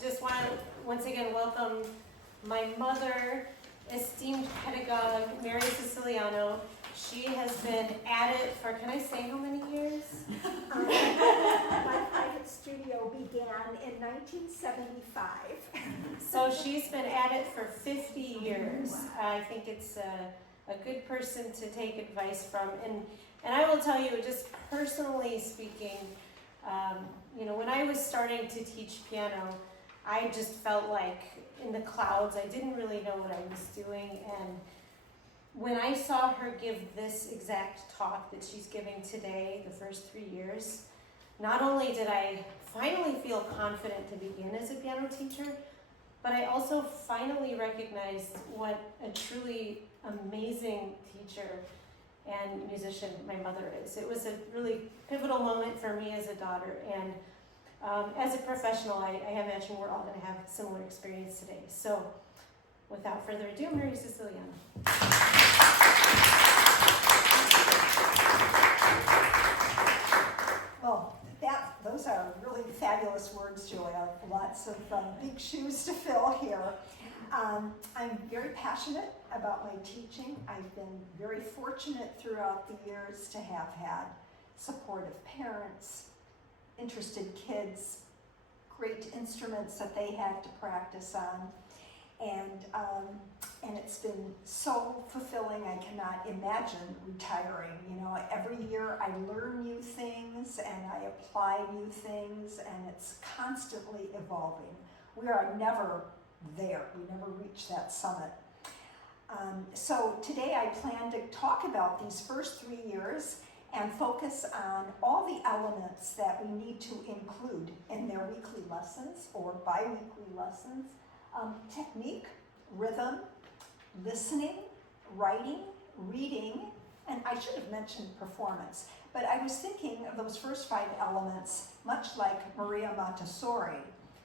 Just want to once again welcome my mother, esteemed pedagogue, Mary Siciliano. She has been at it for, can I say how many years? My private studio began in 1975. So she's been at it for 50 years. I think it's a good person to take advice from. And I will tell you, just personally speaking, when I was starting to teach piano, I just felt like in the clouds. I didn't really know what I was doing. And when I saw her give this exact talk that she's giving today, the first 3 years, not only did I finally feel confident to begin as a piano teacher, but I also finally recognized what a truly amazing teacher and musician my mother is. It was a really pivotal moment for me as a daughter, and as a professional, I imagine we're all going to have a similar experience today. So, without further ado, Mary Siciliano. Well, those are really fabulous words, Julia. Lots of big shoes to fill here. I'm very passionate about my teaching. I've been very fortunate throughout the years to have had supportive parents, interested kids, great instruments that they had to practice on, and it's been so fulfilling. I cannot imagine retiring. Every year I learn new things and I apply new things, and it's constantly evolving. We are never there. We never reach that summit. So today I plan to talk about these first 3 years and focus on all the elements that we need to include in their weekly lessons or bi-weekly lessons. Technique, rhythm, listening, writing, reading, and I should have mentioned performance, but I was thinking of those first 5 elements much like Maria Montessori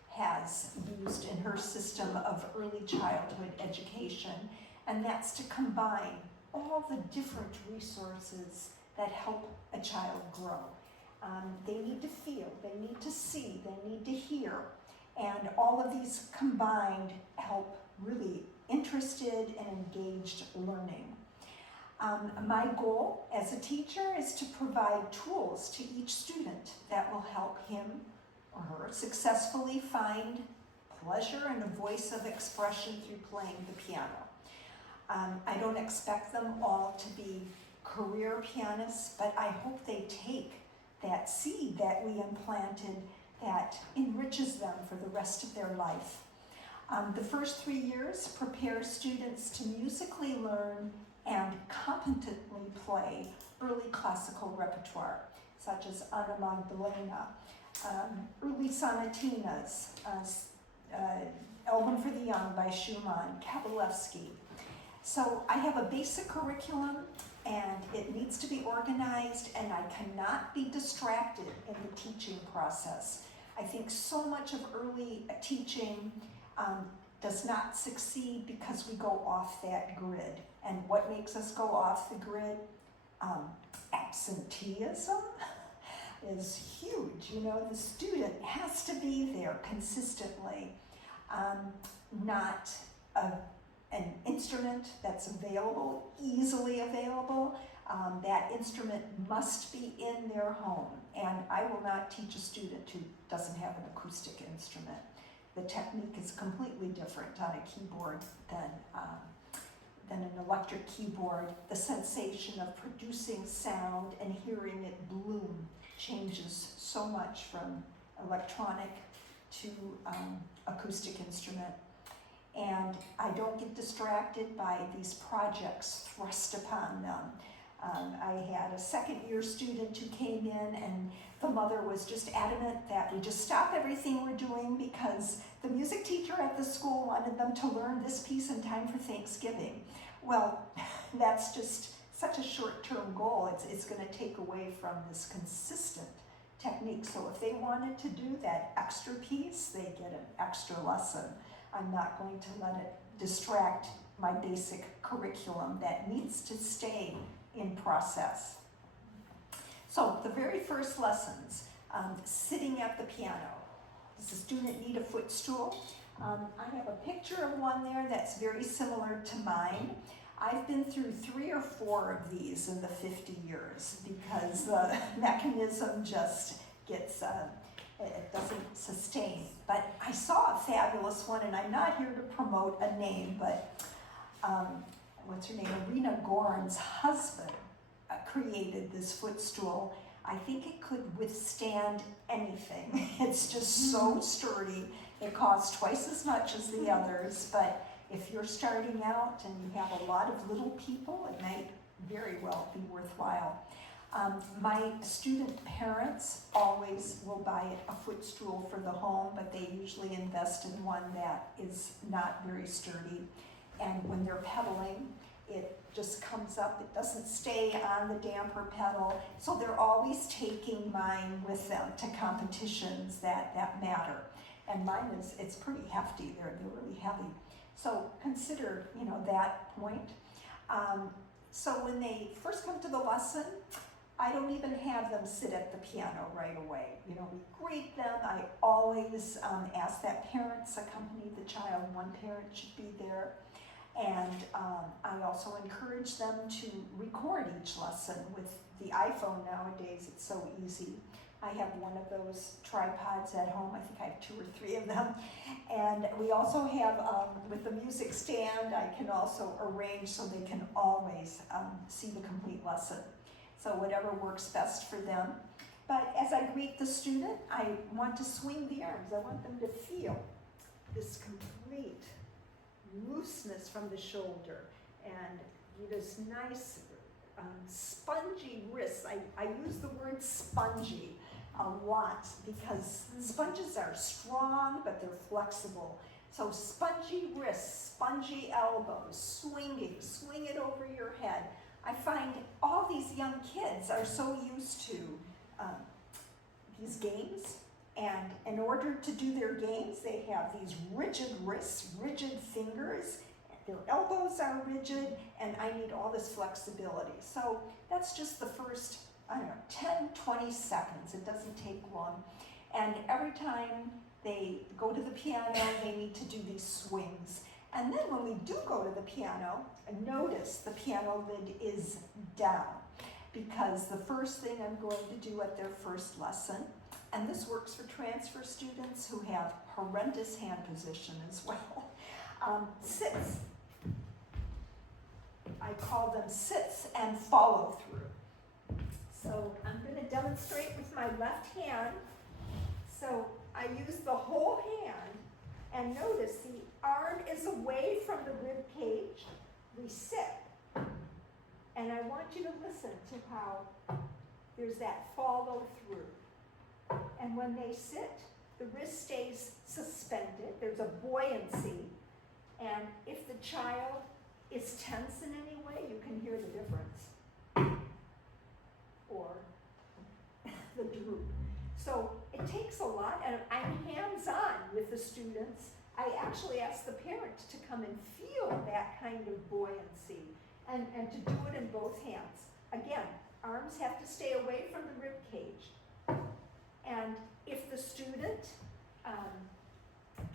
has used in her system of early childhood education, and that's to combine all the different resources that help a child grow. They need to feel, they need to see, they need to hear, and all of these combined help really interested and engaged learning. My goal as a teacher is to provide tools to each student that will help him or her successfully find pleasure and a voice of expression through playing the piano. I don't expect them all to be career pianists, but I hope they take that seed that we implanted that enriches them for the rest of their life. The first 3 years prepare students to musically learn and competently play early classical repertoire, such as Anna Magdalena, early sonatinas, Album for the Young by Schumann, Kabalevsky. So I have a basic curriculum, and it needs to be organized, and I cannot be distracted in the teaching process. I think so much of early teaching does not succeed because we go off that grid. And what makes us go off the grid? Absenteeism is huge. The student has to be there consistently, not an instrument that's available, easily available. That instrument must be in their home, and I will not teach a student who doesn't have an acoustic instrument. The technique is completely different on a keyboard than an electric keyboard. The sensation of producing sound and hearing it bloom changes so much from electronic to acoustic instrument. And I don't get distracted by these projects thrust upon them. I had a second-year student who came in, and the mother was just adamant that we just stop everything we're doing because the music teacher at the school wanted them to learn this piece in time for Thanksgiving. Well, that's just such a short-term goal. It's going to take away from this consistent technique. So if they wanted to do that extra piece, they get an extra lesson. I'm not going to let it distract my basic curriculum that needs to stay in process. So the very first lessons, sitting at the piano. does the student need a footstool? I have a picture of one there that's very similar to mine. I've been through 3 or 4 of these in the 50 years because the mechanism just gets, it doesn't sustain. But I saw a fabulous one, and I'm not here to promote a name, but what's her name? Irina Goran's husband created this footstool. I think it could withstand anything. It's just so sturdy. It costs twice as much as the others, but if you're starting out and you have a lot of little people, it might very well be worthwhile. My student parents always will buy a footstool for the home, but they usually invest in one that is not very sturdy. And when they're pedaling, it just comes up, it doesn't stay on the damper pedal, so they're always taking mine with them to competitions that matter. And mine it's pretty hefty, they're really heavy. So consider, that point. So when they first come to the lesson, I don't even have them sit at the piano right away. We greet them. I always ask that parents accompany the child. One parent should be there. And I also encourage them to record each lesson. With the iPhone nowadays, it's so easy. I have one of those tripods at home. I think I have 2 or 3 of them. And we also have, with the music stand, I can also arrange so they can always see the complete lesson. So whatever works best for them. But as I greet the student, I want to swing the arms. I want them to feel this complete looseness from the shoulder and this nice spongy wrists. I use the word spongy a lot because sponges are strong, but they're flexible. So spongy wrists, spongy elbows, swing it over your head. I find all these young kids are so used to these games, and in order to do their games, they have these rigid wrists, rigid fingers, their elbows are rigid, and I need all this flexibility. So that's just the first, 10, 20 seconds. It doesn't take long. And every time they go to the piano, they need to do these swings. And then when we do go to the piano, notice the piano lid is down, because the first thing I'm going to do at their first lesson, and this works for transfer students who have horrendous hand position as well, sits. I call them sits and follow through. So I'm going to demonstrate with my left hand. So I use the whole hand, and notice the arm is away from the rib cage. We sit, and I want you to listen to how there's that follow through. And when they sit, the wrist stays suspended. There's a buoyancy, and if the child is tense in any way, you can hear the difference, or the droop. So it takes a lot, and I'm hands-on with the students. I actually ask the parent to come and feel that kind of buoyancy, and to do it in both hands. Again, arms have to stay away from the rib cage. And if the student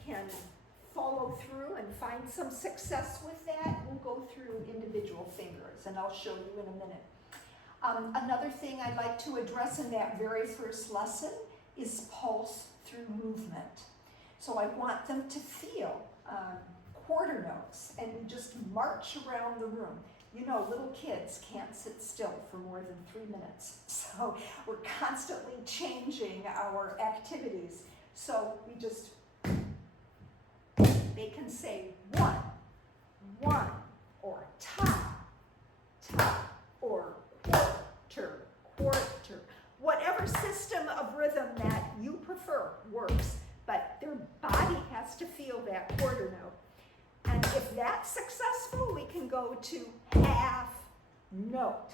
can follow through and find some success with that, we'll go through individual fingers, and I'll show you in a minute. Another thing I'd like to address in that very first lesson is pulse through movement. So I want them to feel quarter notes, and we just march around the room. Little kids can't sit still for more than 3 minutes. So we're constantly changing our activities. So we just, they can say one, or ta, or quarter. Whatever system of rhythm that you prefer works, but their body has to feel that quarter note. And if that's successful, we can go to half note.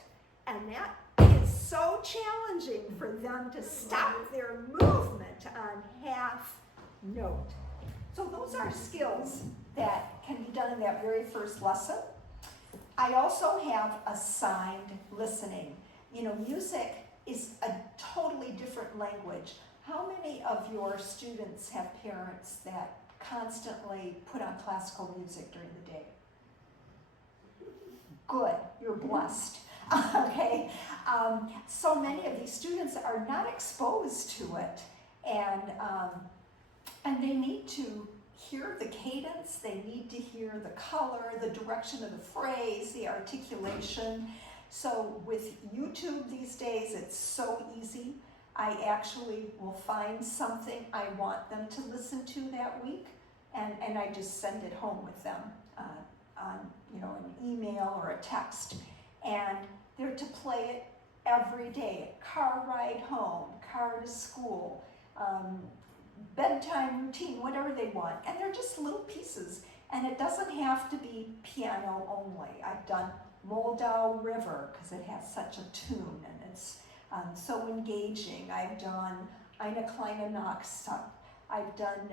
And that is so challenging for them to stop their movement on half note. So those are skills that can be done in that very first lesson. I also have assigned listening. Music is a totally different language. How many of your students have parents that constantly put on classical music during the day? Good, you're blessed. Okay, so many of these students are not exposed to it, and they need to hear the cadence, they need to hear the color, the direction of the phrase, the articulation. So with YouTube these days, it's so easy. I actually will find something I want them to listen to that week, and I just send it home with them on an email or a text, and they're to play it every day. Car ride home, car to school, bedtime routine, whatever they want. And they're just little pieces. And it doesn't have to be piano only. I've done Moldau River because it has such a tune and it's so engaging. I've done Eine kleine Nachtstadt. I've done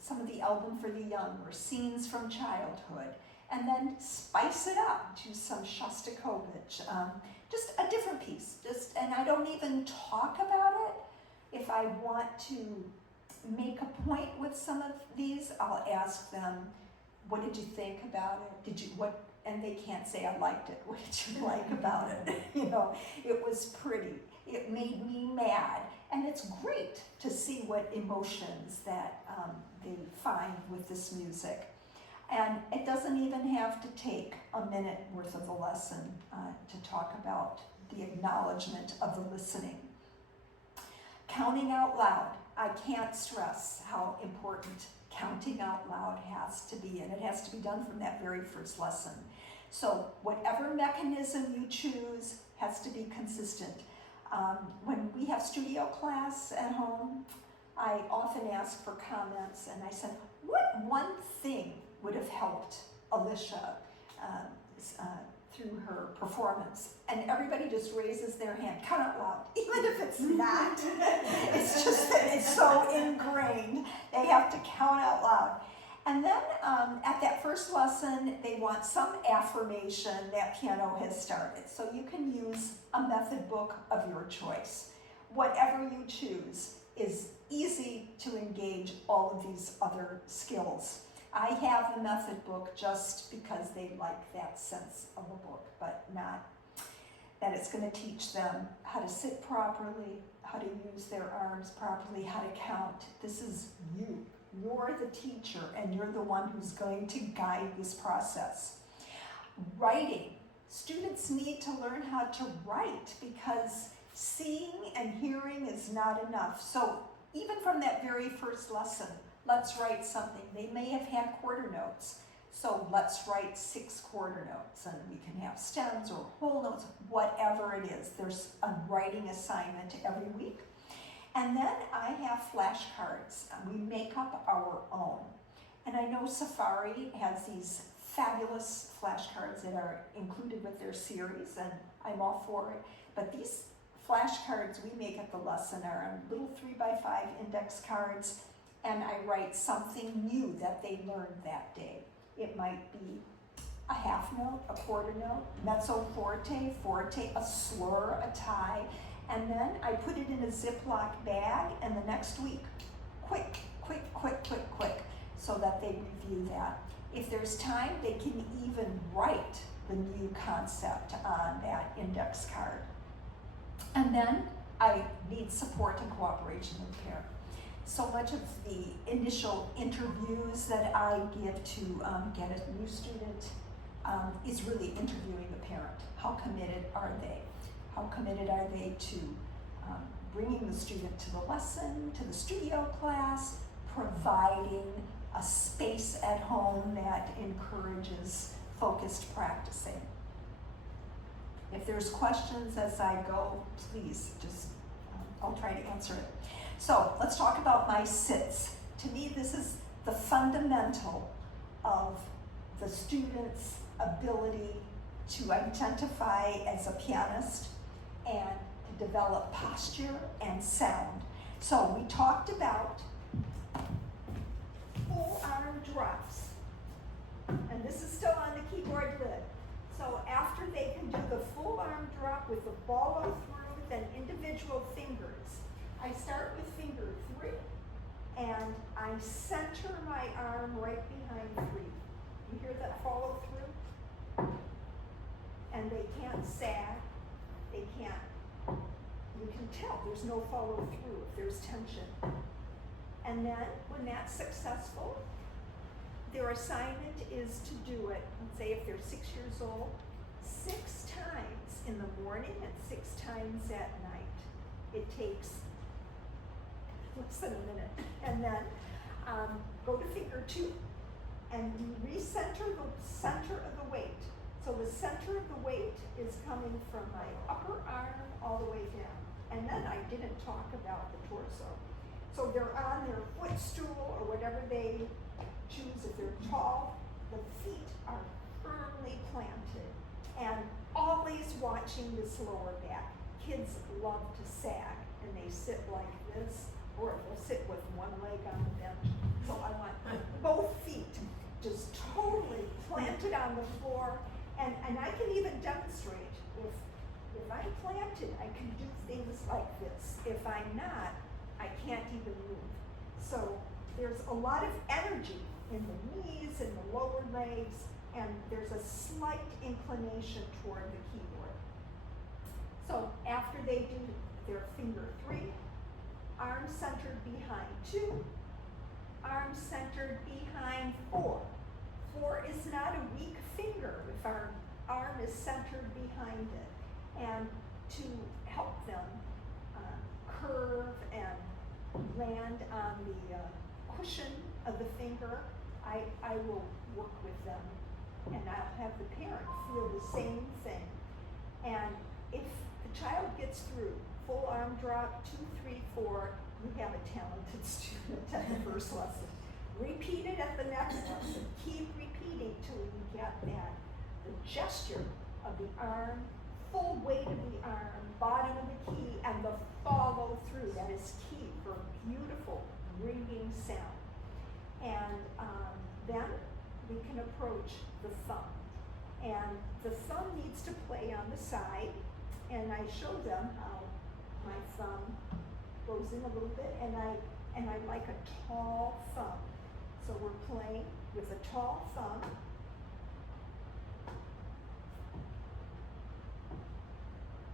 some of the album for the young or scenes from childhood. And then spice it up, do some Shostakovich, just a different piece. And I don't even talk about it. If I want to make a point with some of these, I'll ask them, what did you think about it? And they can't say, I liked it. What did you like about it? It was pretty. It made me mad. And it's great to see what emotions that they find with this music. And it doesn't even have to take a minute worth of the lesson to talk about the acknowledgement of the listening. Counting out loud. I can't stress how important counting out loud has to be, and it has to be done from that very first lesson. So whatever mechanism you choose has to be consistent. When we have studio class at home, I often ask for comments, and I said, what one thing would have helped Alicia through her performance? And everybody just raises their hand, count out loud, even if it's not. It's just that it's so ingrained, they have to count out loud. And then at that first lesson, they want some affirmation that piano has started. So you can use a method book of your choice. Whatever you choose is easy to engage all of these other skills. I have the method book just because they like that sense of a book, but not that it's going to teach them how to sit properly, how to use their arms properly, how to count. This is you. You're the teacher, and you're the one who's going to guide this process. Writing. Students need to learn how to write because seeing and hearing is not enough. So even from that very first lesson, let's write something. They may have had quarter notes, so let's write 6 quarter notes, and we can have stems or whole notes, whatever it is. There's a writing assignment every week. And then I have flashcards. We make up our own. And I know Safari has these fabulous flashcards that are included with their series, and I'm all for it. But these flashcards we make at the lesson are on little 3x5 index cards, and I write something new that they learned that day. It might be a half note, a quarter note, mezzo forte, forte, a slur, a tie, and then I put it in a Ziploc bag, and the next week, quick, so that they review that. If there's time, they can even write the new concept on that index card. And then I need support and cooperation with the parent. So much of the initial interviews that I give to get a new student is really interviewing the parent. How committed are they? How committed are they to bringing the student to the lesson, to the studio class, providing a space at home that encourages focused practicing? If there's questions as I go, please just, I'll try to answer it. So let's talk about my sits. To me, this is the fundamental of the student's ability to identify as a pianist and to develop posture and sound. So we talked about full arm drops, and this is still on the keyboard lid. So after they can do the full arm drop with the ball through, then individual fingers, I start with finger 3, and I center my arm right behind 3. You hear that follow through? And they can't sag, they can't, you can tell there's no follow through if there's tension. And then when that's successful, their assignment is to do it, let's say if they're 6 years old, 6 times in the morning and 6 times at night. It takes less than a minute. And then go to finger 2 and you recenter the center of the weight. So the center of the weight is coming from my upper arm all the way down. And then I didn't talk about the torso. So they're on their footstool or whatever they choose. If they're tall, the feet are firmly planted and always watching this lower back. Kids love to sag and they sit like this, or they'll sit with one leg on the bench. So I want both feet just totally planted on the floor. And I can even demonstrate if I'm planted, I can do things like this. If I'm not, I can't even move. So there's a lot of energy in the knees and the lower legs, and there's a slight inclination toward the keyboard. So after they do their finger 3, arm centered behind 2, arm centered behind 4. 4 is not a weak finger if our arm is centered behind it. And to help them curve and land on the cushion of the finger, I will work with them, and I'll have the parent feel the same thing. And if the child gets through full arm drop, 2, 3, 4, you have a talented student at the first lesson. Repeat it at the next lesson. Keep repeating till you get that. The gesture of the arm, full weight of the arm, bottom of the key, and the follow through. That is key for beautiful ringing sound. And then we can approach the thumb. And the thumb needs to play on the side. And I show them how my thumb goes in a little bit, and I like a tall thumb. So we're playing with a tall thumb.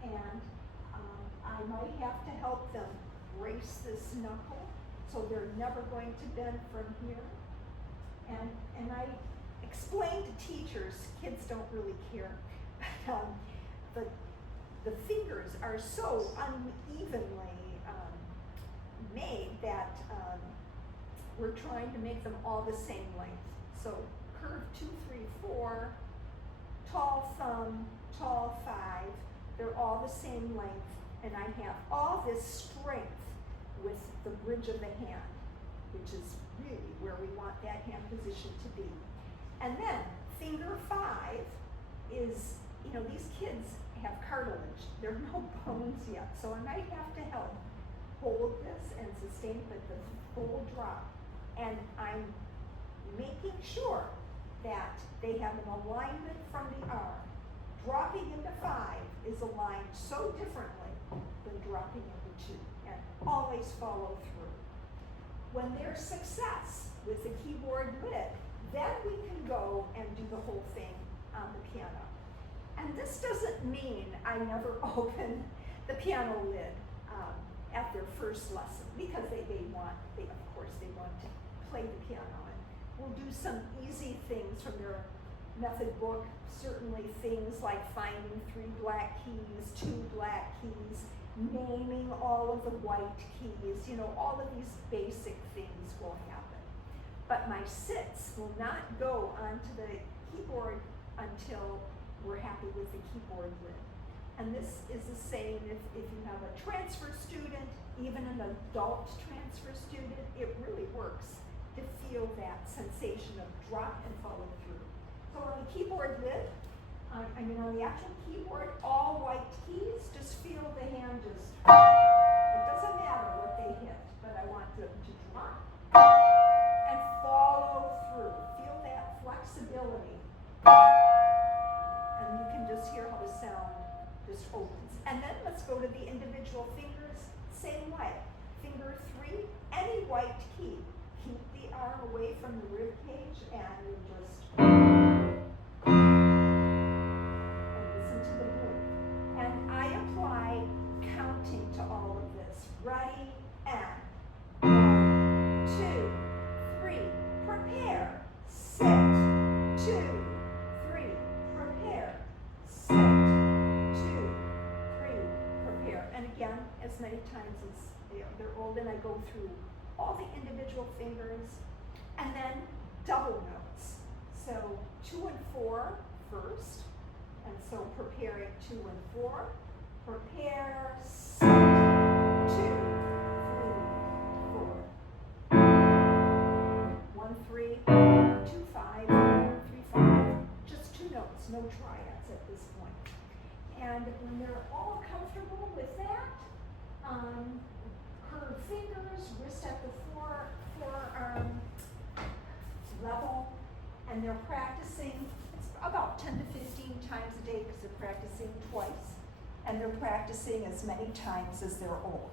And I might have to help them brace this knuckle so they're never going to bend from here. And I explain to teachers, kids don't really care, but the fingers are so unevenly made that we're trying to make them all the same length. So curve 2, 3, 4, tall thumb, tall 5, they're all the same length, and I have all this strength with the bridge of the hand, which is really where we want that hand position to be. And then finger 5 is, these kids have cartilage. There are no bones yet, so I might have to help hold this and sustain it at the full drop. And I'm making sure that they have an alignment from the arm. Dropping into 5 is aligned so differently than dropping into 2, and always follow through. When there's success with the keyboard lid, then we can go and do the whole thing on the piano. And this doesn't mean I never open the piano lid at their first lesson, because they want to play the piano. And we'll do some easy things from their method book, certainly things like finding 3 black keys, 2 black keys, naming all of the white keys, all of these basic things will happen. But my sits will not go onto the keyboard until we're happy with the keyboard lid. And this is the same if you have a transfer student, even an adult transfer student, it really works to feel that sensation of drop and follow through. So on the keyboard lid, on the actual keyboard, all white keys, just feel the hand just, it doesn't matter what they hit, but I want them to drop and follow through. Feel that flexibility. And you can just hear how the sound just opens. And then let's go to the individual fingers, same way. away from the rib cage and you just listen to the bloop. And I apply counting to all of this. Ready, and 1, 2, 3, prepare, sit, 2, 3, prepare, sit, 2, 3, prepare. And again, as many times as they're old, and I go through all the individual fingers, and then double notes. So 2 and 4 first, and so preparing 2 and 4, prepare, sit, 2, 3, 4, 1, 3, 2, 5, 3, 5, just 2 notes, no triads at this point. And when they're all comfortable with that, curved fingers, wrist at the forearm level, and they're practicing, it's about 10 to 15 times a day because they're practicing twice, and they're practicing as many times as they're old.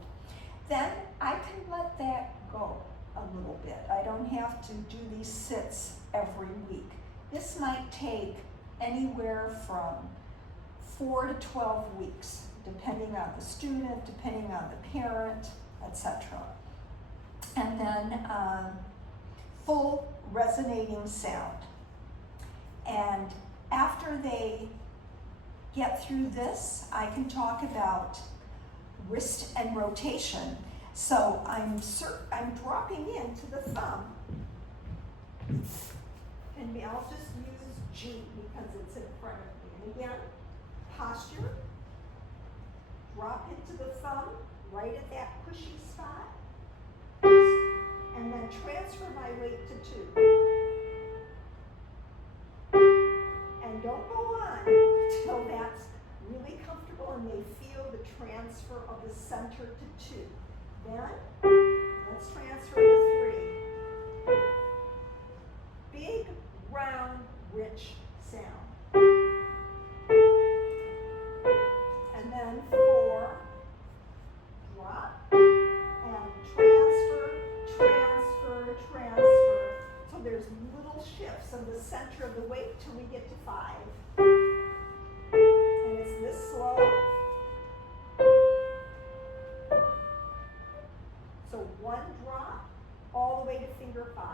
Then I can let that go a little bit. I don't have to do these sits every week. This might take anywhere from 4 to 12 weeks, depending on the student, depending on the parent, etc. And then full resonating sound. And after they get through this, I can talk about wrist and rotation. So I'm dropping into the thumb, and I'll just use G because it's in front of me. And again, posture, drop into the thumb, right at that cushy spot, and then transfer my weight to 2. And don't go on till that's really comfortable and they feel the transfer of the center to 2. Then, let's transfer to 3. Big, round, rich sound. And then 4, drop, and transfer, transfer, transfer. So there's little shifts of the center of the weight till we get to 5. And it's this slow. So 1 drop, all the way to finger 5.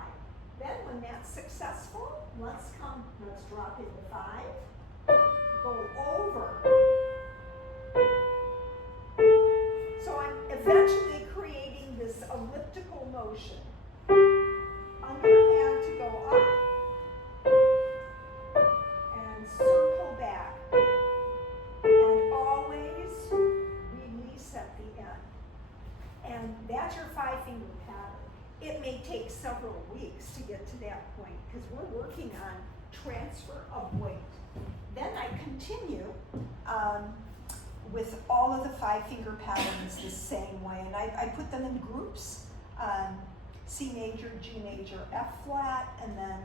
Then when that's successful, let's drop into 5, go over. So I'm eventually creating this elliptical motion. Underhand to go up and circle back. And always release at the end. And that's your 5-finger pattern. It may take several weeks to get to that point because we're working on transfer of weight. Then I continue with all of the 5-finger patterns the same way, and I put them in groups, C major, G major, F flat, and then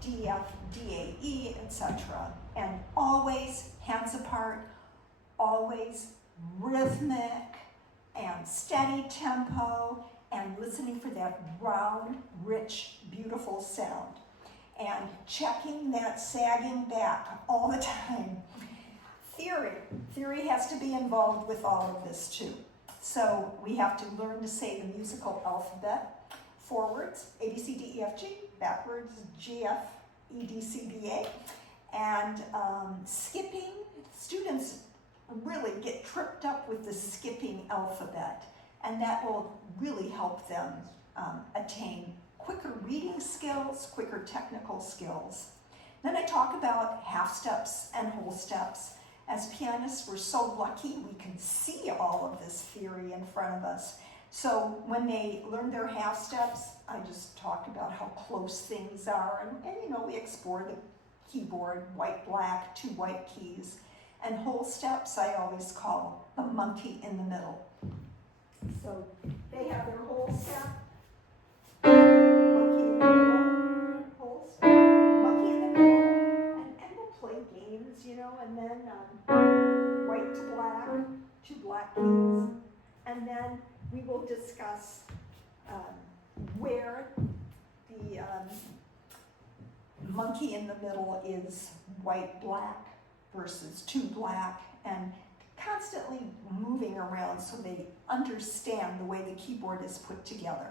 D, F, D, A, E, etc. And always hands apart, always rhythmic and steady tempo, and listening for that round, rich, beautiful sound. And checking that sagging back all the time. Theory has to be involved with all of this too. So we have to learn to say the musical alphabet forwards, A, B, C, D, E, F, G, backwards, G, F, E, D, C, B, A. And skipping, students really get tripped up with the skipping alphabet, and that will really help them attain quicker reading skills, quicker technical skills. Then I talk about half steps and whole steps. As pianists, we're so lucky we can see all of this theory in front of us. So when they learn their half steps, I just talk about how close things are, and you know, we explore the keyboard, white, black, 2 white keys. And whole steps I always call the monkey in the middle. So they have their whole step, monkey in the middle, whole step, monkey in the middle, and we'll play games, you know, and then white to black, 2 black keys, and then we will discuss where monkey in the middle is white, black versus 2 black, and constantly moving around so they understand the way the keyboard is put together.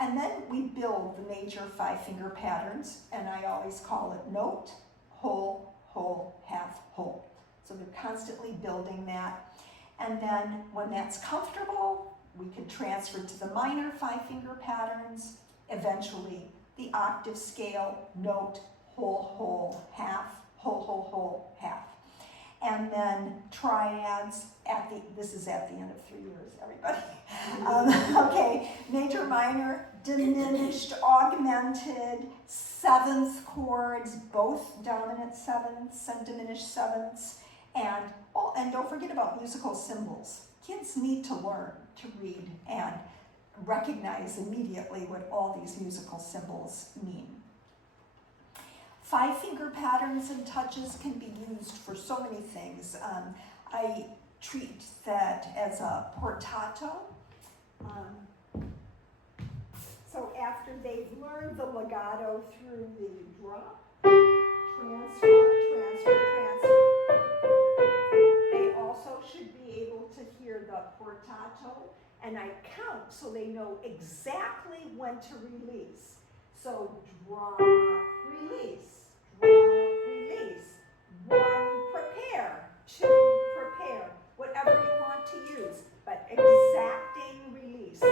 And then we build the major 5-finger patterns, and I always call it note, whole, whole, half, whole. So they're constantly building that. And then when that's comfortable, we can transfer to the minor 5-finger patterns, eventually the octave scale, note, whole, whole, half, whole, whole, whole, half. And then triads this is at the end of 3 years, everybody. Okay, major, minor, diminished, augmented, 7th chords, both dominant 7ths and diminished 7ths, and don't forget about musical symbols. Kids need to learn to read and recognize immediately what all these musical symbols mean. 5-finger patterns and touches can be used for so many things. I treat that as a portato. So after they've learned the legato through the drop, transfer, transfer, transfer, they also should be able to hear the portato, and I count so they know exactly when to release. So drop, release, drop, release. 1, prepare, 2, prepare, whatever you want to use, but exacting release.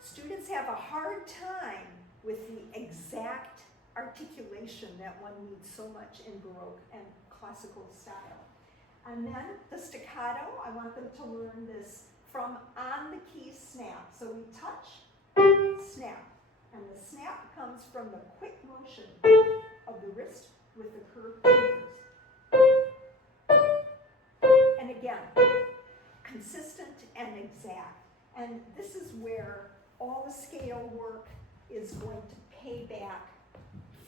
Students have a hard time with the exact articulation that one needs so much in Baroque and classical style. And then the staccato, I want them to learn this from on the key snap. So we touch, snap, and the snap comes from the quick motion of the wrist with the curved fingers. And again, consistent and exact. And this is where all the scale work is going to pay back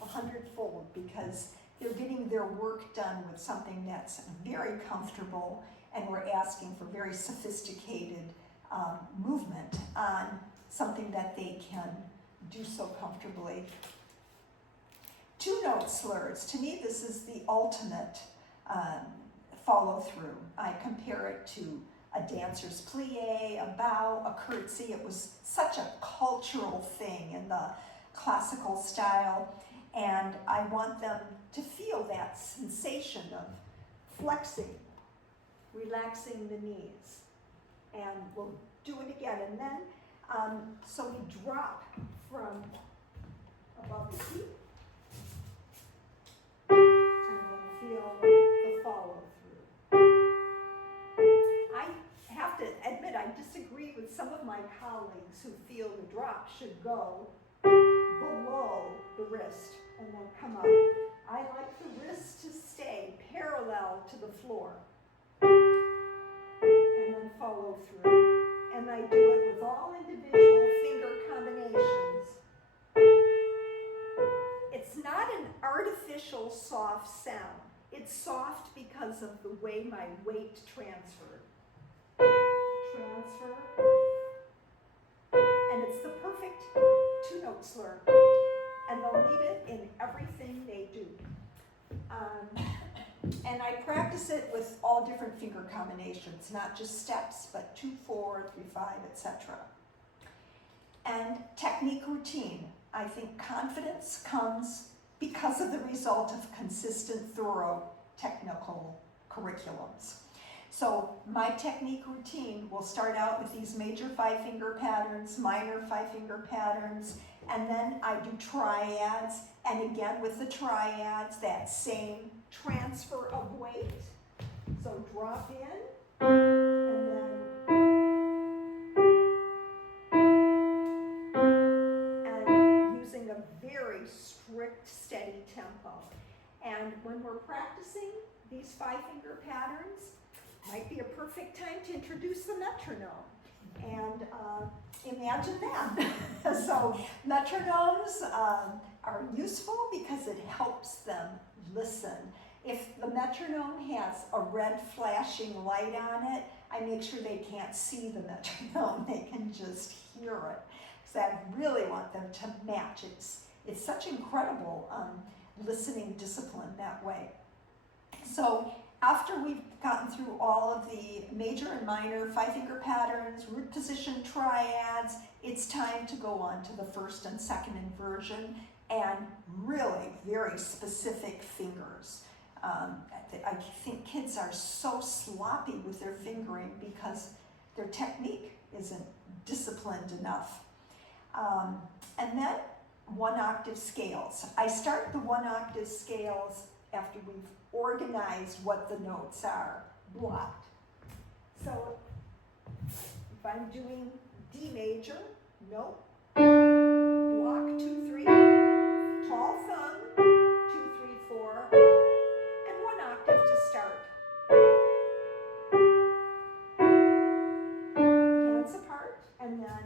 100-fold, because they're getting their work done with something that's very comfortable, and we're asking for very sophisticated movement on something that they can do so comfortably. 2-note slurs. To me, this is the ultimate follow-through. I compare it to a dancer's plie, a bow, a curtsy. It was such a cultural thing in the classical style, and I want them to feel that sensation of flexing, relaxing the knees. And we'll do it again. And then, so we drop from above the feet, and then feel the follow through. I have to admit, I disagree with some of my colleagues who feel the drop should go below the wrist and then come up. I like the wrist to stay parallel to the floor, and then follow through. And I do it with all individual finger combinations. It's not an artificial soft sound. It's soft because of the way my weight transferred. Transfer. And it's the perfect 2-note slur. And they'll need it in everything they do. And I practice it with all different finger combinations, not just steps, but 2, 4, 3, 5, etc. And technique routine. I think confidence comes because of the result of consistent, thorough technical curriculums. So my technique routine will start out with these major 5-finger patterns, minor 5-finger patterns, and then I do triads, and again with the triads, that same transfer of weight. So drop in, and then, and using a very strict, steady tempo. And when we're practicing these 5-finger patterns, might be a perfect time to introduce the metronome. And imagine that. So metronomes are useful because it helps them listen. If the metronome has a red flashing light on it, I make sure they can't see the metronome, they can just hear it. Because I really want them to match. It's such incredible listening discipline that way. So after we've gotten through all of the major and minor 5-finger patterns, root position triads, it's time to go on to the first and second inversion and really very specific fingers. I think kids are so sloppy with their fingering because their technique isn't disciplined enough. And then 1-octave scales. I start the 1-octave scales after we've organized what the notes are, blocked. So if I'm doing D major, note, block 2, 3, tall thumb, 2, 3, 4, and 1 octave to start. Hands apart, and then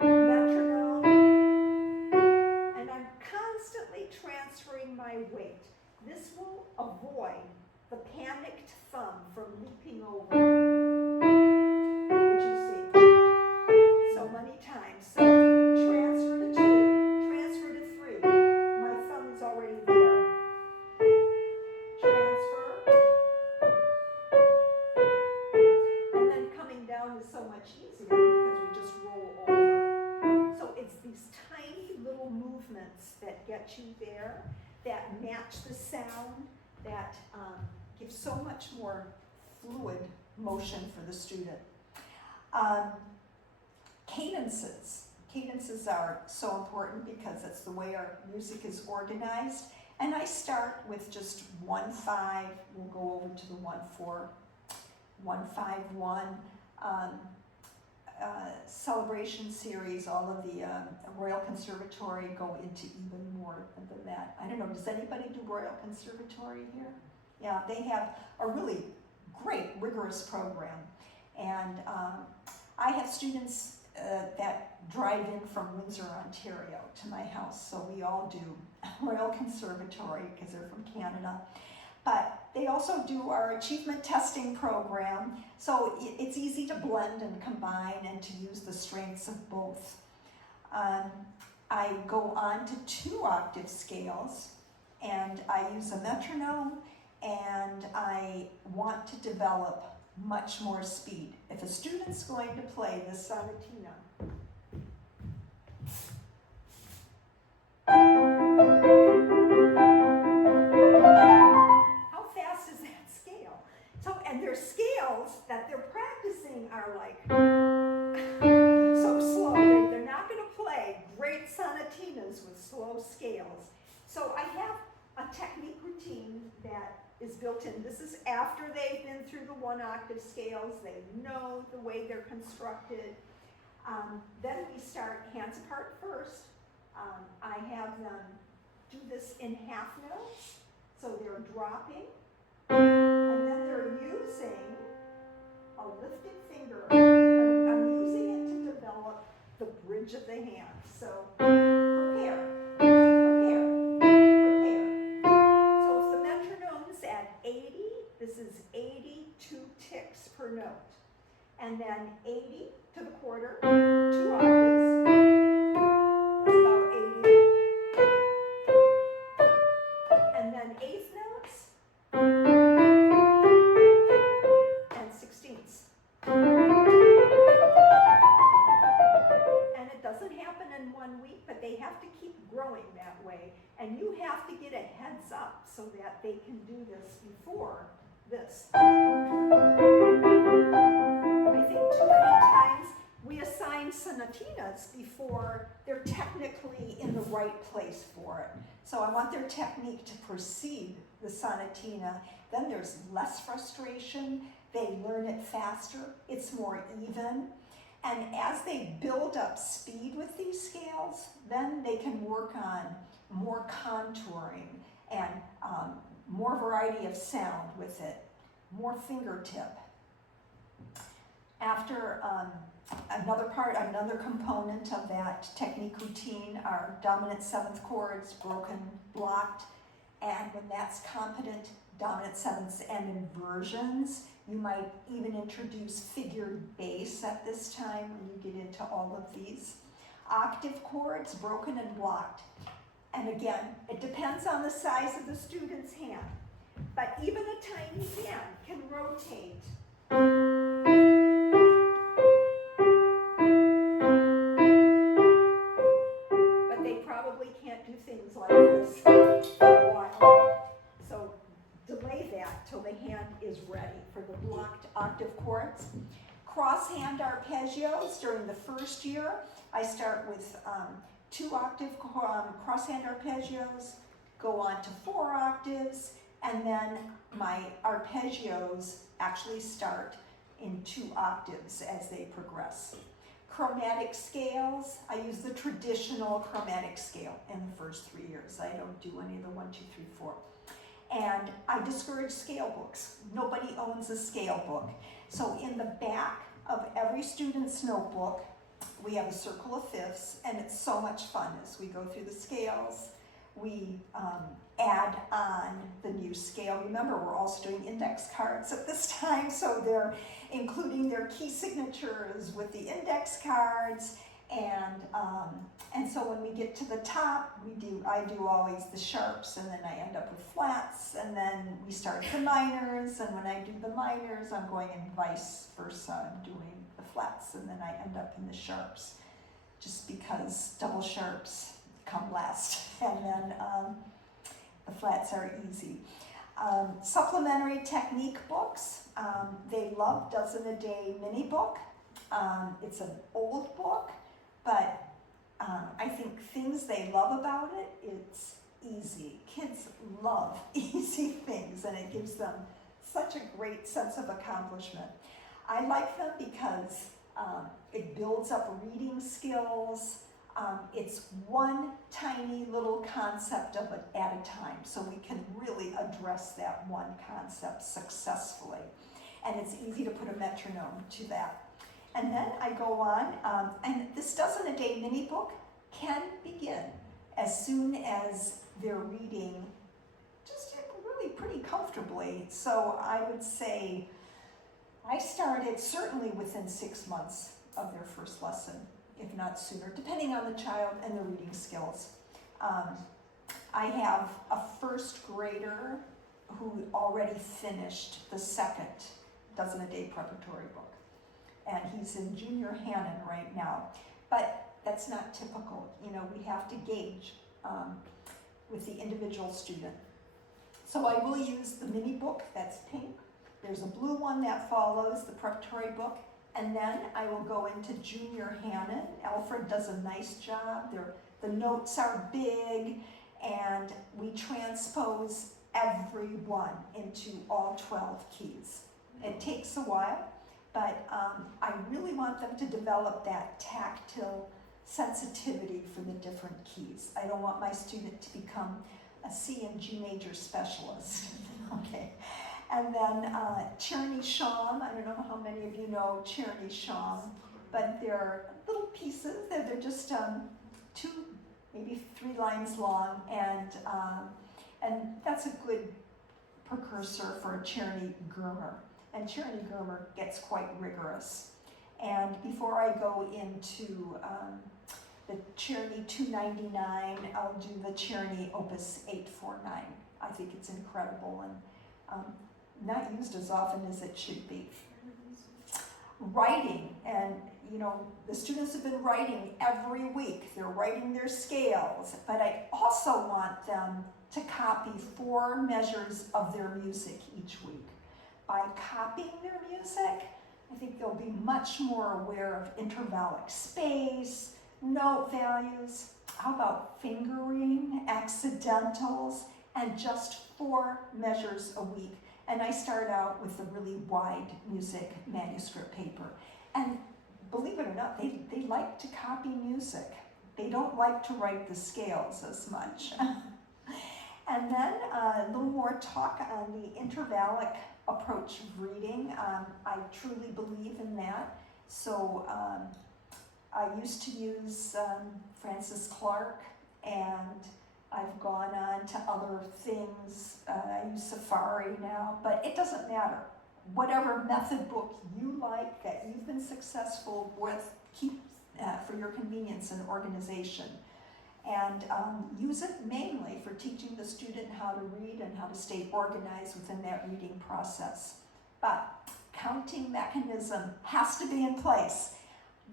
metronome, and I'm constantly transferring my weight. This will avoid the panicked thumb from leaping over, which you see so many times. So transfer to 2, transfer to 3. My thumb is already there. Transfer. And then coming down is so much easier because we just roll over. So it's these tiny little movements that get you there, that match the sound, that give so much more fluid motion for the student. Cadences. Cadences are so important because that's the way our music is organized. And I start with just 1-5. We'll go over to the 1-4, 1-5-1. Celebration series, all of the Royal Conservatory go into even more than that. I don't know, does anybody do Royal Conservatory here? Yeah, they have a really great, rigorous program. And I have students that drive in from Windsor, Ontario to my house, so we all do Royal Conservatory because they're from Canada. But they also do our achievement testing program, so it's easy to blend and combine and to use the strengths of both. I go on to 2-octave scales, and I use a metronome, and I want to develop much more speed. If a student's going to play the sonatina, and their scales that they're practicing are like so slow. They're not going to play great sonatinas with slow scales. So I have a technique routine that is built in. This is after they've been through the 1-octave scales. They know the way they're constructed. Then we start hands apart first. I have them do this in half notes. So they're dropping. And then they're using a lifted finger. I'm using it to develop the bridge of the hand. So prepare, prepare, prepare. So if the metronome's at 80, this is 82 ticks per note. And then 80 to the quarter, 2 octaves. That's about 80. And then eighth notes. And 16ths. And it doesn't happen in 1 week, but they have to keep growing that way. And you have to get a heads up so that they can do this before this. I think too many times we assign sonatinas before they're technically in the right place for it. So I want their technique to precede the sonatina. Then there's less frustration. They learn it faster. It's more even. And as they build up speed with these scales, then they can work on more contouring and more variety of sound with it, more fingertip. After another component of that technique routine are dominant 7th chords, broken, blocked, and when that's competent, dominant 7ths and inversions. You might even introduce figured bass at this time when you get into all of these. Octave chords, broken and blocked. And again, it depends on the size of the student's hand. But even a tiny hand can rotate. But they probably can't do things like this for a while. So delay that till the hand is ready for the blocked octave chords. Cross-hand arpeggios during the first year. I start with 2 octave cross-hand arpeggios, go on to 4 octaves, and then my arpeggios actually start in 2 octaves as they progress. Chromatic scales, I use the traditional chromatic scale in the first 3 years. I don't do any of the 1, 2, 3, 4. And I discourage scale books. Nobody owns a scale book. So in the back of every student's notebook, we have a circle of fifths, and it's so much fun as we go through the scales. We add on the new scale. Remember, we're also doing index cards at this time, so they're including their key signatures with the index cards. And so when we get to the top, I do always the sharps, and then I end up with flats, and then we start the minors, and when I do the minors, I'm going in vice versa. I'm doing the flats, and then I end up in the sharps, just because double sharps come last, and then the flats are easy. Supplementary technique books. They love Dozen a Day mini book. It's an old book, but I think things they love about it, it's easy. Kids love easy things, and it gives them such a great sense of accomplishment. I like them because it builds up reading skills. It's one tiny little concept of it at a time, so we can really address that one concept successfully. And it's easy to put a metronome to that. And then I go on, and this Dozen a Day mini book can begin as soon as they're reading just really pretty comfortably. So I would say I started certainly within 6 months of their first lesson, if not sooner, depending on the child and the reading skills. I have a first grader who already finished the second Dozen a Day preparatory book. And he's in junior Hannon right now. But that's not typical. You know, we have to gauge with the individual student. So I will use the mini book, that's pink. There's a blue one that follows, the preparatory book. And then I will go into junior Hannon. Alfred does a nice job. The notes are big, and we transpose everyone into all 12 keys. It takes a while, but I really want them to develop that tactile sensitivity for the different keys. I don't want my student to become a C and G major specialist. Okay. And then Cherny Sham, I don't know how many of you know Cherny Sham, but they're little pieces. They're just 2, maybe 3 lines long, and that's a good precursor for a Cherny Gurmer. And Cherny Gurmer gets quite rigorous. And before I go into the Cherny 299, I'll do the Cherny Opus 849. I think it's incredible and not used as often as it should be. Writing, and you know, the students have been writing every week. They're writing their scales, but I also want them to copy 4 measures of their music each week. By copying their music, I think they'll be much more aware of intervallic space, note values. How about fingering, accidentals, and just 4 measures a week. And I start out with the really wide music manuscript paper. And believe it or not, they like to copy music. They don't like to write the scales as much. And then a little more talk on the intervallic approach of reading. I truly believe in that. So I used to use Francis Clark, and I've gone on to other things. I use Safari now, but it doesn't matter. Whatever method book you like, that you've been successful with, keep for your convenience and organization. and use it mainly for teaching the student how to read and how to stay organized within that reading process. But counting mechanism has to be in place.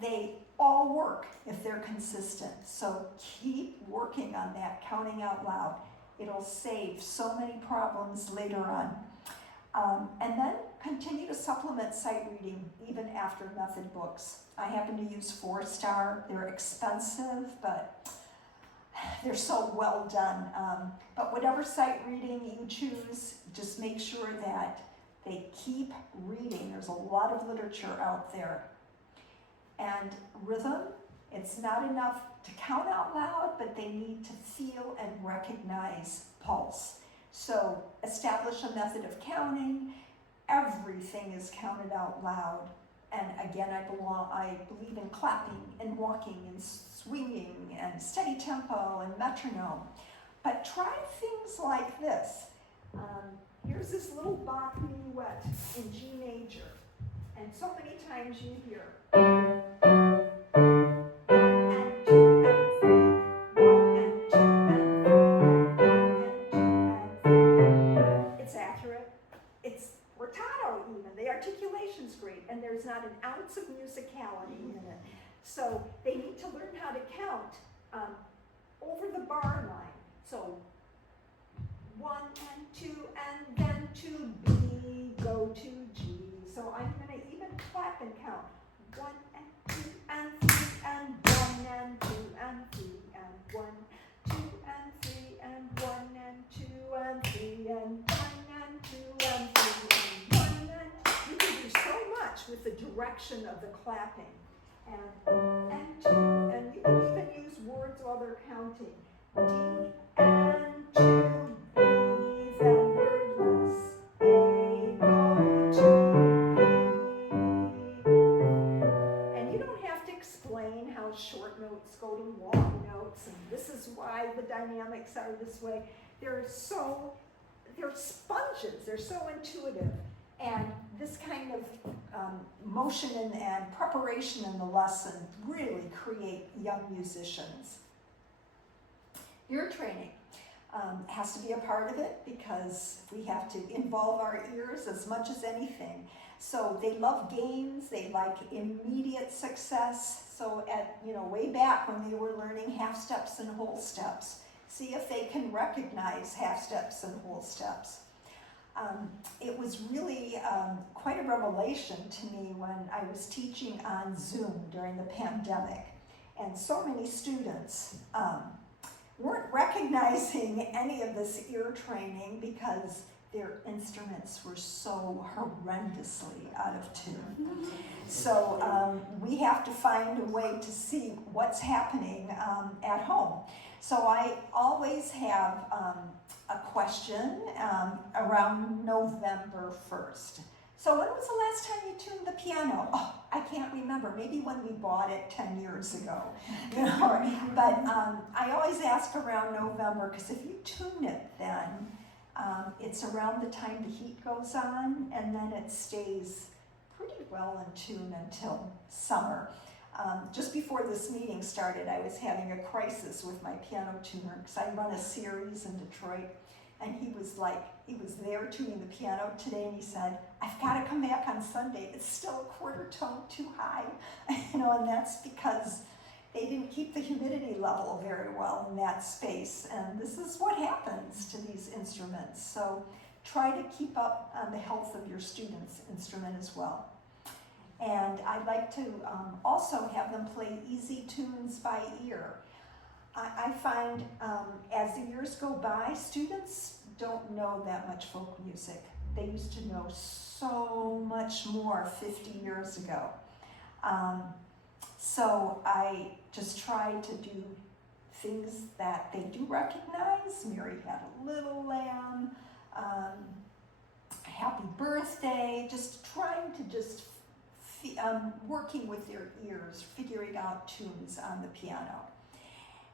They all work if they're consistent. So keep working on that, counting out loud. It'll save so many problems later on. And then continue to supplement sight reading even after method books. I happen to use 4-star. They're expensive, but they're so well done. But whatever sight reading you choose, just make sure that they keep reading. There's a lot of literature out there. And rhythm, it's not enough to count out loud, but they need to feel and recognize pulse. So establish a method of counting. Everything is counted out loud. And again, I believe in clapping and walking and swinging and steady tempo and metronome. But try things like this. Here's this little Bach minuet in G major. And so many times you hear and 2 and 3, 1 and 2 and 3, 1 and 2 and 3. It's accurate. It's ruttato even. The articulation's great, and there's not an ounce of musicality in it. So they need to learn how to count over the bar line. So 1 and 2 and then to B, go to G. So I'm going to even clap and count 1 and 2 and 3 and 1 and 2 and 3 and 1, 2 and 3 and 1 and 2 and 3 and 1 and 2 and 3 and 1 and you can do so much with the direction of the clapping. And 2, and you can even use words while they're counting. D and 2, B, then wordless. A, go to B. And you don't have to explain how short notes go to long notes, and this is why the dynamics are this way. They're sponges, they're so intuitive. And this kind of motion and preparation in the lesson really create young musicians. Ear training has to be a part of it because we have to involve our ears as much as anything. So they love games, they like immediate success. So way back when they were learning half steps and whole steps, see if they can recognize half steps and whole steps. It was really quite a revelation to me when I was teaching on Zoom during the pandemic, and so many students weren't recognizing any of this ear training because their instruments were so horrendously out of tune. So we have to find a way to see what's happening at home. So I always have a question around November 1st. So when was the last time you tuned the piano? Oh, I can't remember. Maybe when we bought it 10 years ago. But I always ask around November because if you tune it then, it's around the time the heat goes on, and then it stays pretty well in tune until summer. Just before this meeting started, I was having a crisis with my piano tuner because I run a series in Detroit, and he was there tuning the piano today, and he said, I've got to come back on Sunday. It's still a quarter tone too high, and that's because they didn't keep the humidity level very well in that space, and this is what happens to these instruments. So try to keep up on the health of your student's instrument as well. And I'd like to also have them play easy tunes by ear. I find as the years go by, students don't know that much folk music. They used to know so much more 50 years ago. So I just try to do things that they do recognize. Mary Had a Little Lamb, Happy Birthday, just trying to working with their ears, figuring out tunes on the piano.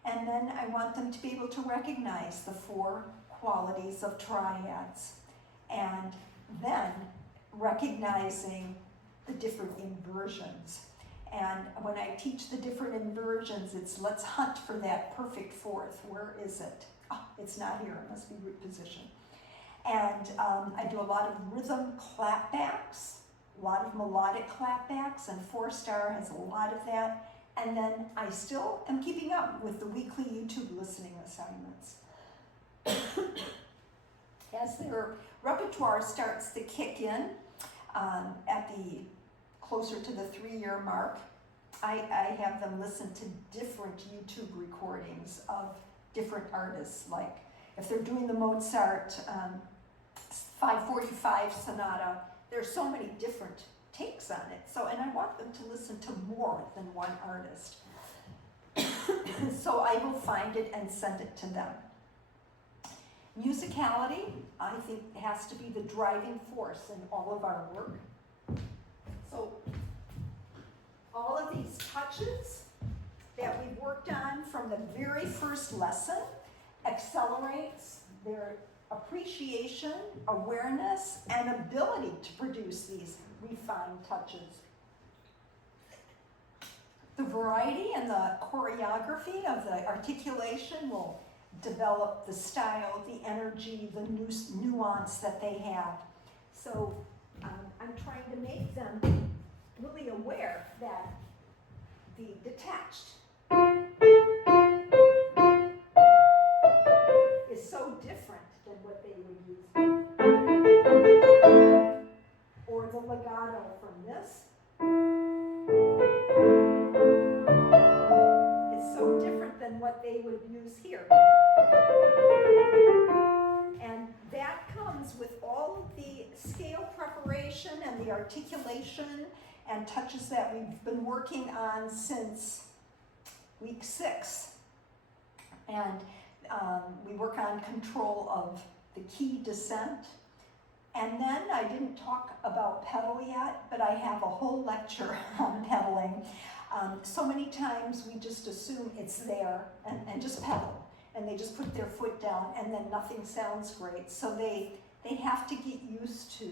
And then I want them to be able to recognize the 4 qualities of triads, and then recognizing the different inversions. And when I teach the different inversions, it's let's hunt for that perfect fourth. Where is it? Oh, it's not here, it must be root position. And I do a lot of rhythm clapbacks, a lot of melodic clapbacks, and 4-Star has a lot of that. And then I still am keeping up with the weekly YouTube listening assignments. As their repertoire starts to kick in at the closer to the 3-year mark, I have them listen to different YouTube recordings of different artists. Like if they're doing the Mozart 545 sonata, there's so many different takes on it. So, and I want them to listen to more than one artist. So I will find it and send it to them. Musicality, I think, has to be the driving force in all of our work. So all of these touches that we worked on from the very first lesson accelerates their appreciation, awareness, and ability to produce these refined touches. The variety and the choreography of the articulation will develop the style, the energy, the nuance that they have. So I'm trying to make them really aware that the detached is so different than what they would use. Or the legato from this is so different than what they would use here. And that comes with all of the scale preparation and the articulation and touches that we've been working on since week 6. And we work on control of the key descent. And then I didn't talk about pedal yet, but I have a whole lecture on pedaling. So many times we just assume it's there and just pedal. And they just put their foot down and then nothing sounds great. So they have to get used to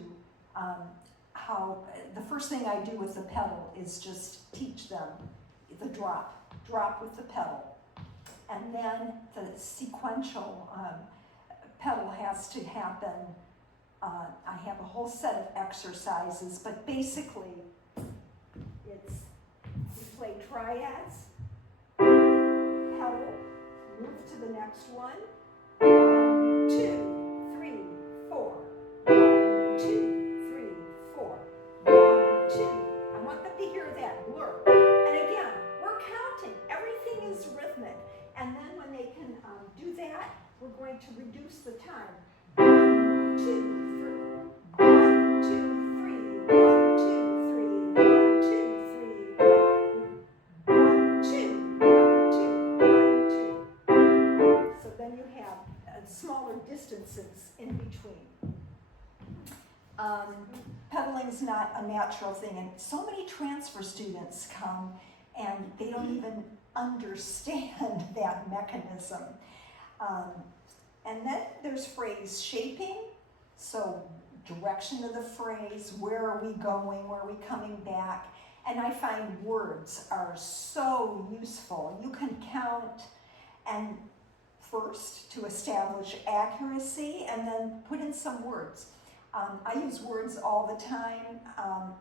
how, the first thing I do with the pedal is just teach them the drop with the pedal. And then the sequential pedal has to happen. I have a whole set of exercises, but basically it's, we play triads, pedal, move to the next one, 1, 2, 3, 4, 1, 2, 3, 4, 1, 2. I want them to hear that blur. And again, we're counting. Everything is rhythmic. And then when they can do that, we're going to reduce the time. 1, 2, 3. 1, 2, 3. 1, 2, 3. 1, 2, 3. 1, 2, 1, 2, 1, 2. So then you have smaller distances in between. Pedaling's not a natural thing, and so many transfer students come and they don't even understand that mechanism. And then there's phrase shaping, so direction of the phrase, where are we going, where are we coming back, and I find words are so useful. You can count and first to establish accuracy and then put in some words. I use words all the time.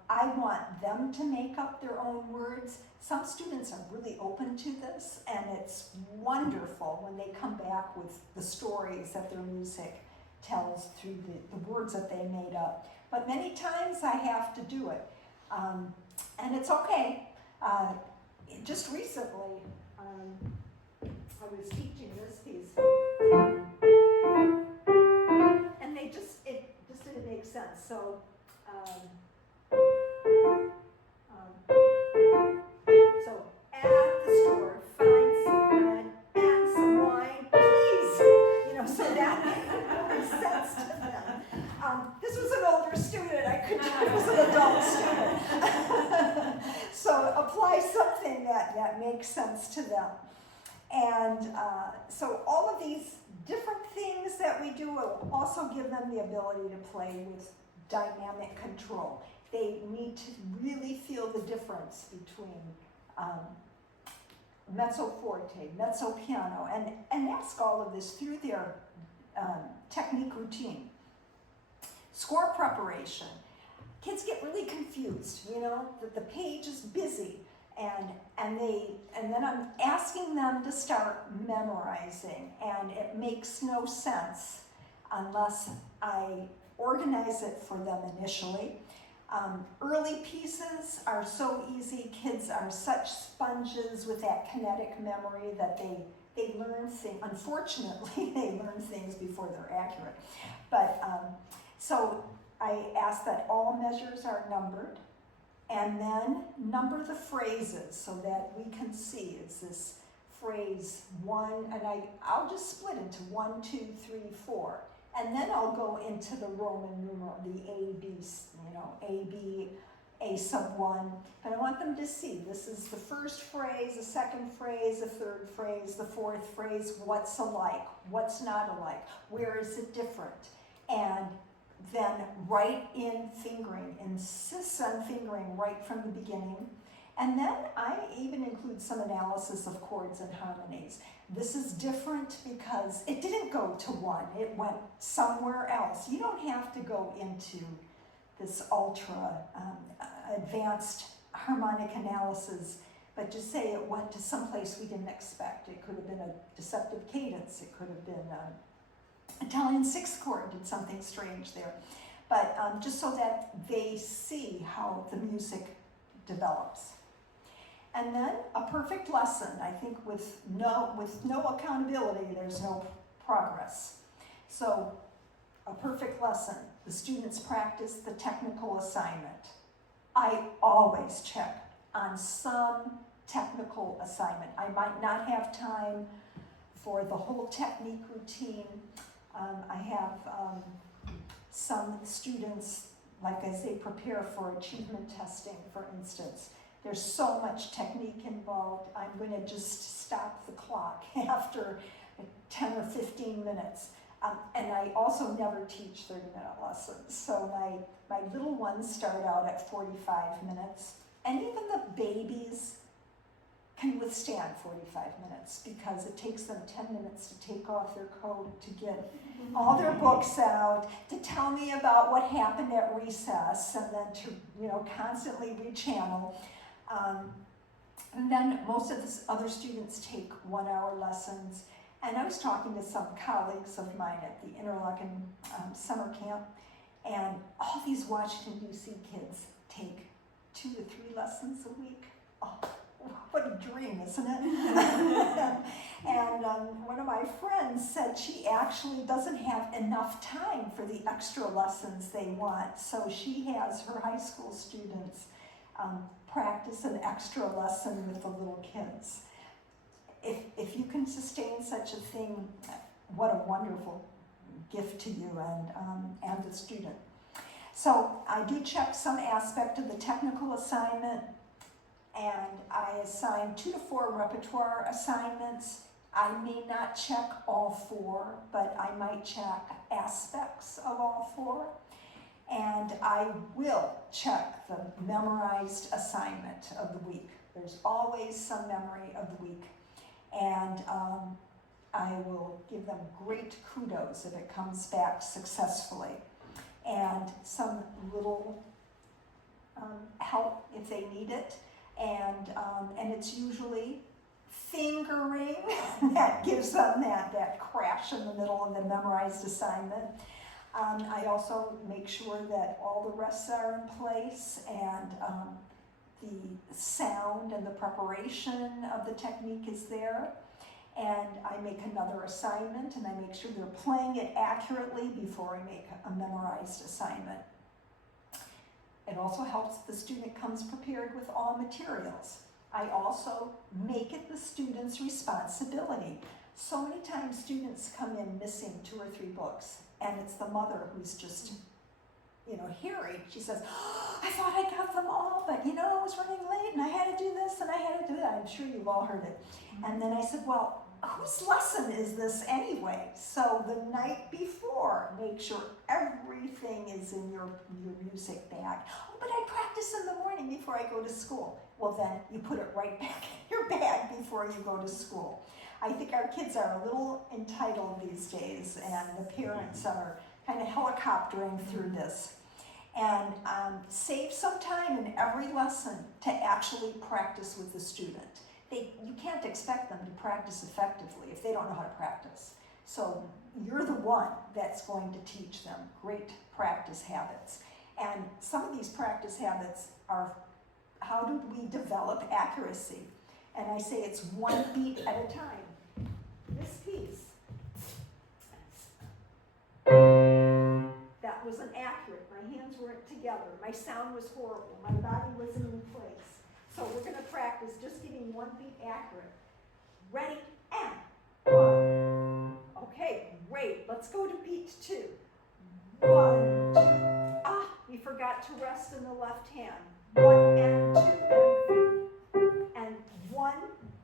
I want them to make up their own words. Some students are really open to this, and it's wonderful when they come back with the stories that their music tells through the words that they made up. But many times I have to do it, and it's okay. Just recently, I was teaching this piece, and it just didn't make sense. So, so at the store, find some bread and some wine, please. You know, so that made sense to them. This was an older student. I couldn't. It was an adult student. So apply something that makes sense to them. And so all of these different things that we do will also give them the ability to play with dynamic control. they need to really feel the difference between mezzo forte, mezzo piano, and ask all of this through their technique routine. Score preparation. Kids get really confused, that the page is busy, and then I'm asking them to start memorizing, and it makes no sense unless I organize it for them initially. Early pieces are so easy. Kids are such sponges with that kinetic memory that they learn things. Unfortunately, they learn things before they're accurate. But so I ask that all measures are numbered, and then number the phrases so that we can see, is this phrase one, and I'll just split into 1, 2, 3, 4. And then I'll go into the Roman numeral, the A, B, A, B, A sub 1. But I want them to see, this is the first phrase, the second phrase, the third phrase, the fourth phrase, what's alike, what's not alike, where is it different? And then write in fingering, insist on fingering right from the beginning. And then I even include some analysis of chords and harmonies. This is different because it didn't go to 1, it went somewhere else. You don't have to go into this ultra advanced harmonic analysis, but just say it went to someplace we didn't expect. It could have been a deceptive cadence, it could have been Italian sixth chord did something strange there. But just so that they see how the music develops. And then a perfect lesson. I think with no accountability, there's no progress. So a perfect lesson. The students practice the technical assignment. I always check on some technical assignment. I might not have time for the whole technique routine. I have some students, like as they prepare for achievement testing, for instance, there's so much technique involved, I'm going to just stop the clock after 10 or 15 minutes. And I also never teach 30-minute lessons. So my little ones start out at 45 minutes. And even the babies can withstand 45 minutes because it takes them 10 minutes to take off their coat, to get all their books out, to tell me about what happened at recess, and then to constantly rechannel. And then most of the other students take 1-hour lessons. And I was talking to some colleagues of mine at the Interlochen summer camp, and all these Washington, D.C. kids take 2 to 3 lessons a week. Oh, what a dream, isn't it? And one of my friends said she actually doesn't have enough time for the extra lessons they want. So she has her high school students practice an extra lesson with the little kids. If you can sustain such a thing, what a wonderful gift to you and the student. So I do check some aspect of the technical assignment, and I assign 2 to 4 repertoire assignments. I may not check all 4, but I might check aspects of all 4. And I will check the memorized assignment of the week. There's always some memory of the week. And I will give them great kudos if it comes back successfully. And some little help if they need it. And it's usually fingering that gives them that crash in the middle of the memorized assignment. I also make sure that all the rests are in place, and the sound and the preparation of the technique is there. And I make another assignment, and I make sure they're playing it accurately before I make a memorized assignment. It also helps if the student comes prepared with all materials. I also make it the student's responsibility. So many times students come in missing 2 or 3 books, and it's the mother who's just, hearing. She says, oh, I thought I got them all, but I was running late, and I had to do this, and I had to do that. I'm sure you've all heard it. And then I said, well, whose lesson is this anyway? So the night before, make sure everything is in your music bag. Oh, but I practice in the morning before I go to school. Well, then you put it right back in your bag before you go to school. I think our kids are a little entitled these days, and the parents are kind of helicoptering through this. And save some time in every lesson to actually practice with the student. You can't expect them to practice effectively if they don't know how to practice. So you're the one that's going to teach them great practice habits. And some of these practice habits are, how do we develop accuracy? And I say it's one beat at a time. This piece, that wasn't accurate. My hands weren't together. My sound was horrible. My body wasn't in place. So we're going to practice just getting one beat accurate. Ready, and 1. Okay, great. Let's go to beat 2. 1, 2. Ah, we forgot to rest in the left hand. 1 and 2 and 3. And 1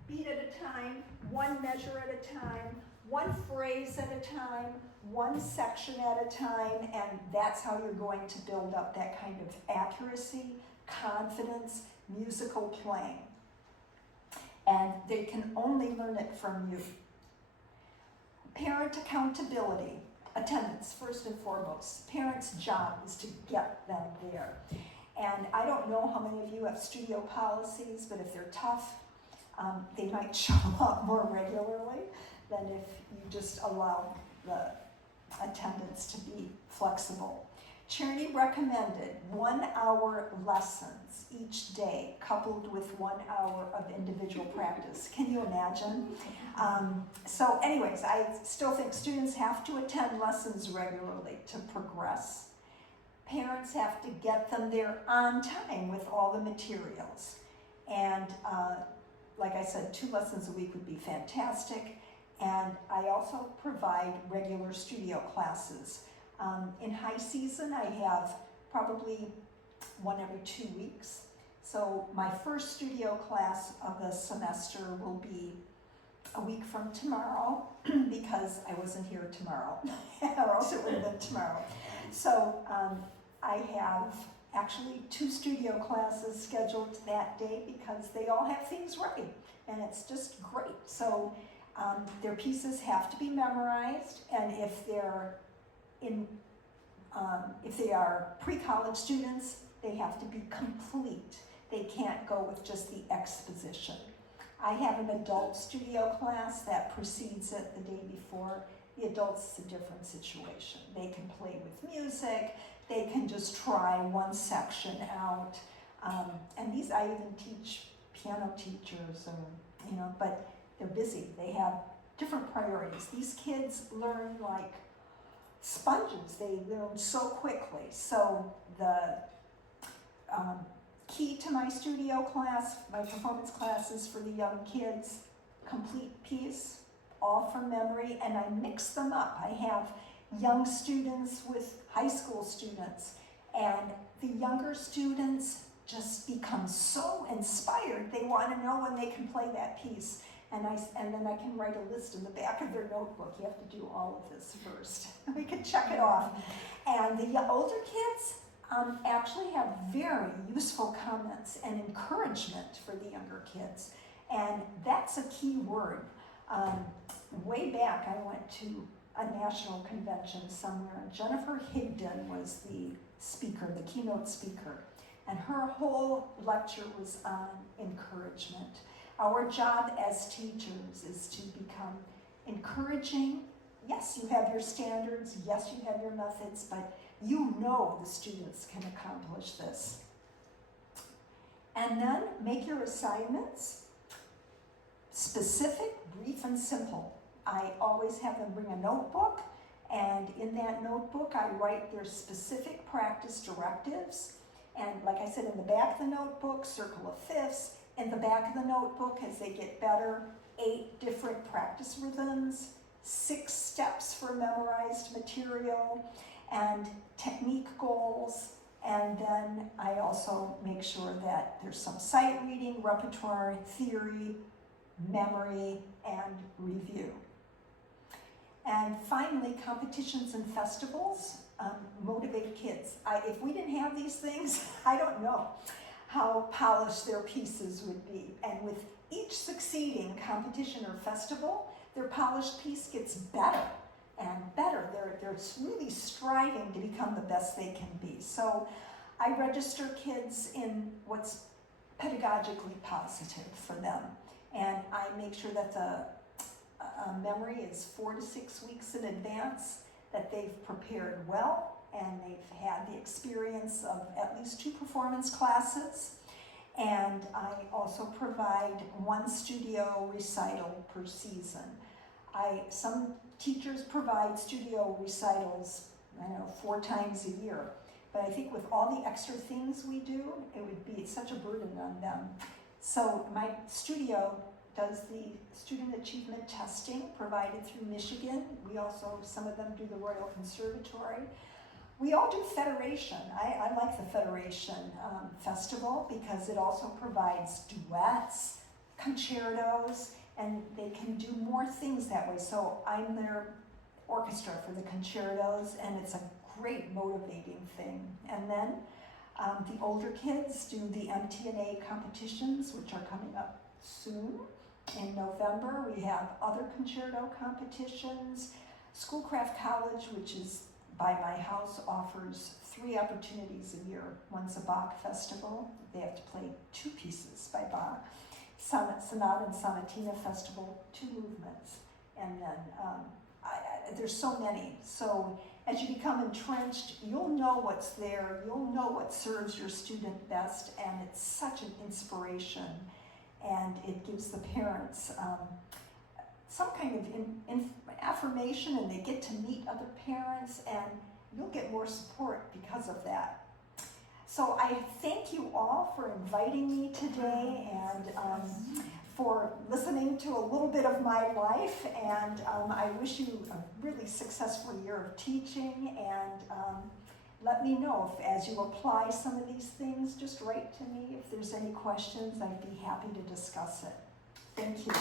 beat at a time, 1 measure at a time, 1 phrase at a time, 1 section at a time, and that's how you're going to build up that kind of accuracy, confidence, musical playing. And they can only learn it from you. Parent accountability, attendance first and foremost. Parents' job is to get them there. And I don't know how many of you have studio policies, but if they're tough, they might show up more regularly than if you just allow the attendance to be flexible. Charity recommended 1-hour lessons each day coupled with 1 hour of individual practice. Can you imagine? So anyways, I still think students have to attend lessons regularly to progress. Parents have to get them there on time with all the materials. And like I said, 2 lessons a week would be fantastic. And I also provide regular studio classes. In high season, I have probably 1 every 2 weeks. So my first studio class of the semester will be a week from tomorrow because I wasn't here tomorrow, or else it would have been tomorrow. So I have actually 2 studio classes scheduled that day because they all have things right, and it's just great. So their pieces have to be memorized, and if they are pre-college students, they have to be complete. They can't go with just the exposition. I have an adult studio class that precedes it the day before. The adults, is a different situation. They can play with music, they can just try one section out. And these, I even teach piano teachers, but they're busy. They have different priorities. These kids learn like sponges. They learn so quickly. So the key to my studio class, my performance classes for the young kids, complete piece, all from memory, and I mix them up. I have young students with high school students, and the younger students just become so inspired. They want to know when they can play that piece. And then I can write a list in the back of their notebook. You have to do all of this first. We can check it off. And the older kids actually have very useful comments and encouragement for the younger kids. And that's a key word. Way back, I went to a national convention somewhere, and Jennifer Higdon was the speaker, the keynote speaker. And her whole lecture was on encouragement. Our job as teachers is to become encouraging. Yes, you have your standards. Yes, you have your methods, but you know the students can accomplish this. And then make your assignments specific, brief, and simple. I always have them bring a notebook, and in that notebook, I write their specific practice directives. And like I said, in the back of the notebook, circle of fifths. In the back of the notebook, as they get better, 8 different practice rhythms, 6 steps for memorized material, and technique goals. And then I also make sure that there's some sight reading, repertoire, theory, memory, and review. And finally, competitions and festivals motivate kids. If we didn't have these things, I don't know how polished their pieces would be. And with each succeeding competition or festival, their polished piece gets better and better. They're really striving to become the best they can be. So I register kids in what's pedagogically positive for them. And I make sure that the memory is 4 to 6 weeks in advance, that they've prepared well, and they've had the experience of at least 2 performance classes. And I also provide 1 studio recital per season. Some teachers provide studio recitals, 4 times a year. But I think with all the extra things we do, it would be such a burden on them. So my studio does the student achievement testing provided through Michigan. We also, some of them do the Royal Conservatory. We all do Federation. I like the Federation Festival because it also provides duets, concertos, and they can do more things that way. So I'm their orchestra for the concertos, and it's a great motivating thing. And then the older kids do the MTNA competitions, which are coming up soon. In November, we have other concerto competitions. Schoolcraft College, which is by my house, offers 3 opportunities a year. One's a Bach festival. They have to play 2 pieces by Bach. Sonata and Sonatina Festival, 2 movements. And then there's so many. So as you become entrenched, you'll know what's there. You'll know what serves your student best. And it's such an inspiration. And it gives the parents some kind of affirmation, and they get to meet other parents, and you'll get more support because of that. So I thank you all for inviting me today, and for listening to a little bit of my life, and I wish you a really successful year of teaching, and let me know if, as you apply some of these things, just write to me if there's any questions. I'd be happy to discuss it. Thank you.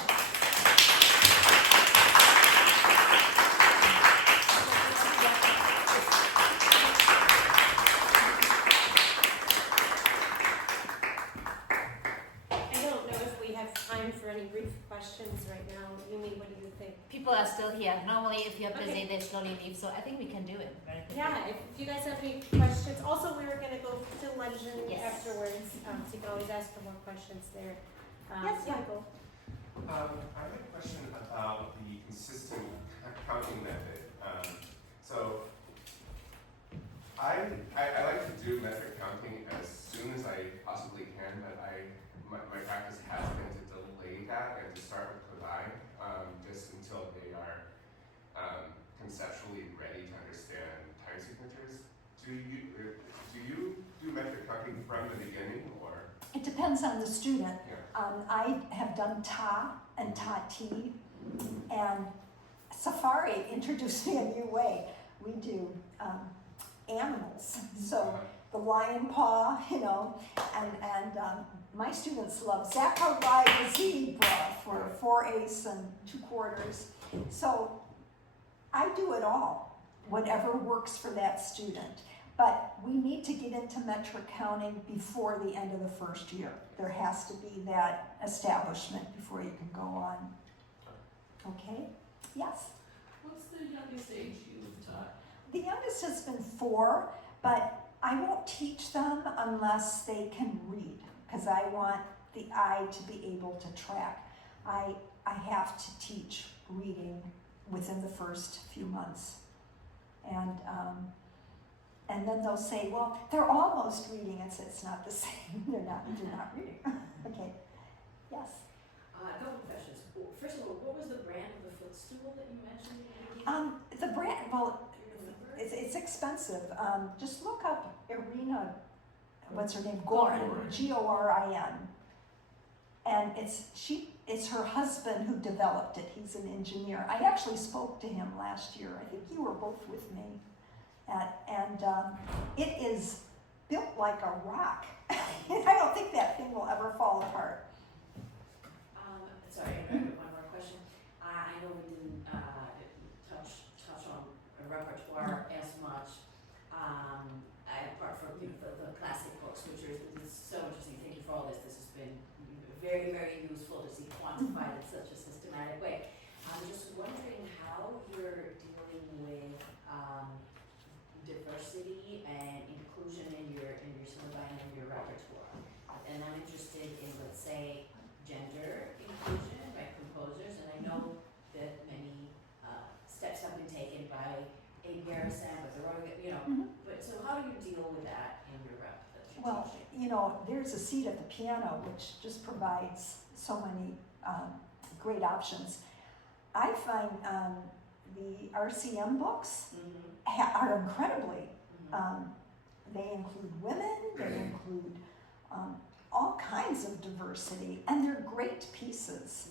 I don't know if we have time for any brief questions right now. Yumi, what do you think? People are still here. Normally, if you're busy, Okay. they slowly leave. So I think we can do it very quickly. Yeah, if you guys have any questions. Also, we were going to go to luncheon Yes. afterwards, so you can always ask for more questions there. Yes, yeah. Michael. I have a question about the consistent counting method. So I like to do metric counting as soon as I possibly can, but my practice has been to delay that and to start with Kodai just until they are conceptually ready to understand time signatures. Do you do metric counting from the beginning, or? It depends on the student. Yeah. I have done Ta and Ta-Ti, and Safari introduced me a new way. We do animals, so the lion paw, and my students love Zachariah zebra for 4/8 and 2/4. So I do it all, whatever works for that student. But we need to get into metric counting before the end of the first year. There has to be that establishment before you can go on. Okay? Yes? What's the youngest age you've taught? The youngest has been 4, but I won't teach them unless they can read, because I want the eye to be able to track. I have to teach reading within the first few months. And then they'll say, well, they're almost reading. It's not the same. They're not reading. Okay. Yes. A couple of questions. First of all, what was the brand of the footstool that you mentioned in the beginning? The brand, well, Do you remember? it's expensive. Just look up Irina, what's her name? Gorin, Gorin. And it's her husband who developed it. He's an engineer. I actually spoke to him last year. I think you were both with me. It is built like a rock. I don't think that thing will ever fall apart. sorry, I have one more question. I know we didn't touch on a repertoire as much, apart from the classic books, which is so interesting. Thank you for all this. This has been very, very useful to see quantified in such a systematic way. I'm just wondering how you're dealing with diversity and inclusion in your syllabi and in your repertoire. And I'm interested in, let's say, gender inclusion by composers, and I know that many steps have been taken by Amy Garrison, but they're already, but so how do you deal with that in your rep that you're Well, teaching? there's a seat at the piano which just provides so many great options. I find the RCM books are incredibly, they include women, they include all kinds of diversity, and they're great pieces.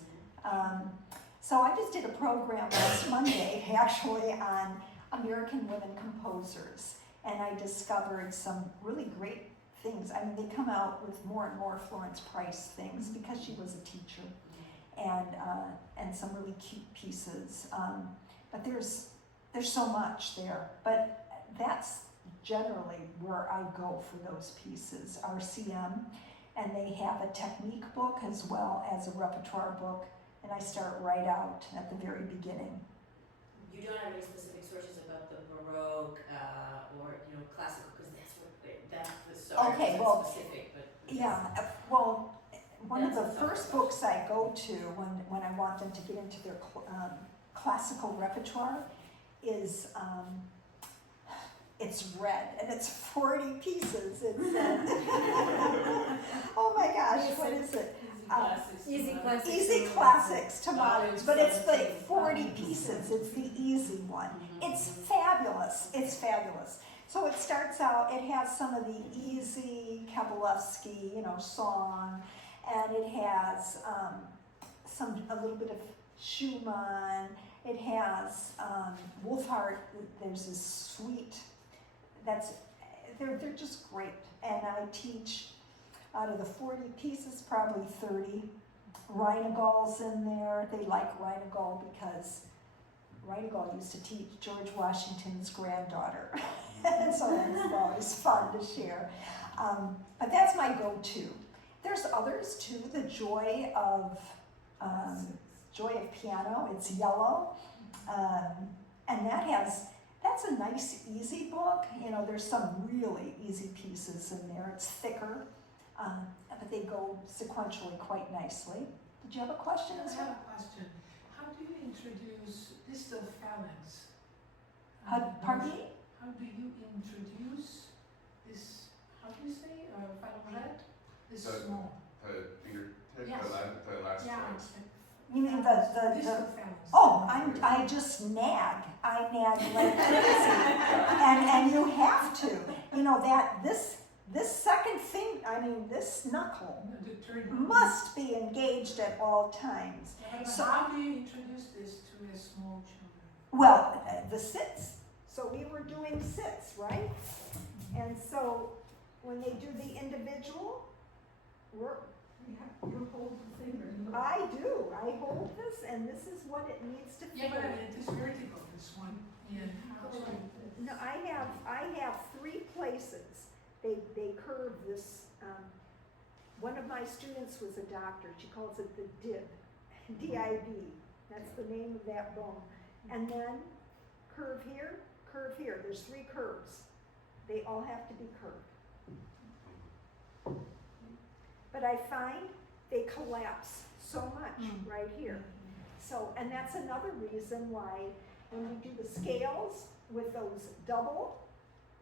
So I just did a program last Monday, actually, on American women composers, and I discovered some really great things. I mean, they come out with more and more Florence Price things because she was a teacher, and some really cute pieces. But there's so much there. But that's generally where I go for those pieces, RCM, and they have a technique book as well as a repertoire book, and I start right out at the very beginning. You don't have any specific sources about the Baroque or classical, because that's the story. Okay, It's well, specific, but Yeah, well, one of the That's a first tough books I go to when I want them to get into their classical repertoire is it's red, and it's 40 pieces. It's oh my gosh, what is it? Easy classics. Easy Classics to Moderns, but it's like 40 pieces. It's the easy one. It's fabulous. It's fabulous. So it starts out, it has some of the easy Kabalevsky, song, and it has a little bit of Schumann. It has Wolfhard. There's this suite they're just great. And I teach out of the 40 pieces, probably 30. Reinagol's in there. They like Reinagol because Reinagol used to teach George Washington's granddaughter. And so that's always fun to share. But that's my go-to. There's others too. The Joy of Piano. It's yellow, and that's a nice, easy book. There's some really easy pieces in there. It's thicker, but they go sequentially quite nicely. Did you have a question I as have well? a question. How do you introduce distal phalanx? Pardon me? How do you introduce this, how do you say, phalanget? This The- small. The fingertip, Yes. the last Yeah. one. You mean distal the phalanx. Oh, I just nag. I nag like crazy, and you have to. This second finger, this knuckle The turn. must be engaged at all times. Yeah, but So- how do you introduce this to a small children? Well, the sits. So we were doing sits, right? And so when they do the individual, You hold the finger. I do. I hold this, and this is what it needs to Yeah, feel. but it is vertical, this one. Yeah. No, I have 3 places. They curve this. One of my students was a doctor. She calls it the DIB, D-I-B. That's the name of that bone. And then curve here, curve here. There's 3 curves. They all have to be curved. But I find they collapse so much right here. So, and that's another reason why when we do the scales with those double,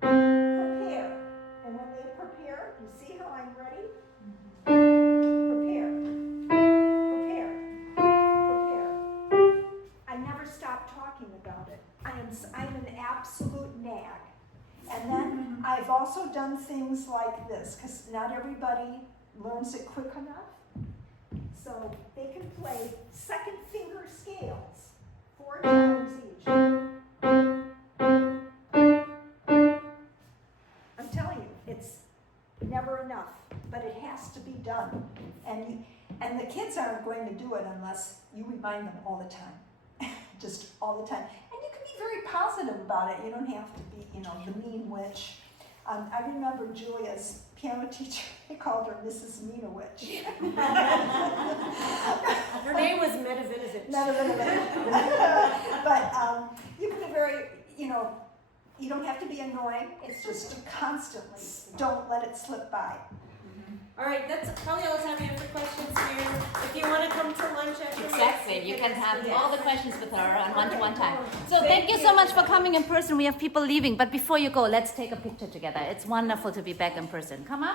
prepare. And when they prepare, you see how I'm ready? Prepare, prepare, prepare. I never stop talking about it. I'm an absolute nag. And then I've also done things like this, because not everybody learns it quick enough. So they can play second finger scales 4 times each. I'm telling you, it's never enough. but it has to be done. And the kids aren't going to do it unless you remind them all the time, just all the time. And you can be very positive about it. You don't have to be, the mean witch. I remember Julia's piano teacher, they called her Mrs. Mean Witch. Her name was Metavinovich. But you can be very, you don't have to be annoying. It's just to constantly, don't let it slip by. All right, that's probably all the time we have for questions here. If you want to come to lunch after Exactly, you can have all the questions with her on one-to-one time. So thank you so much for coming in person. We have people leaving, but before you go, let's take a picture together. It's wonderful to be back in person. Come up.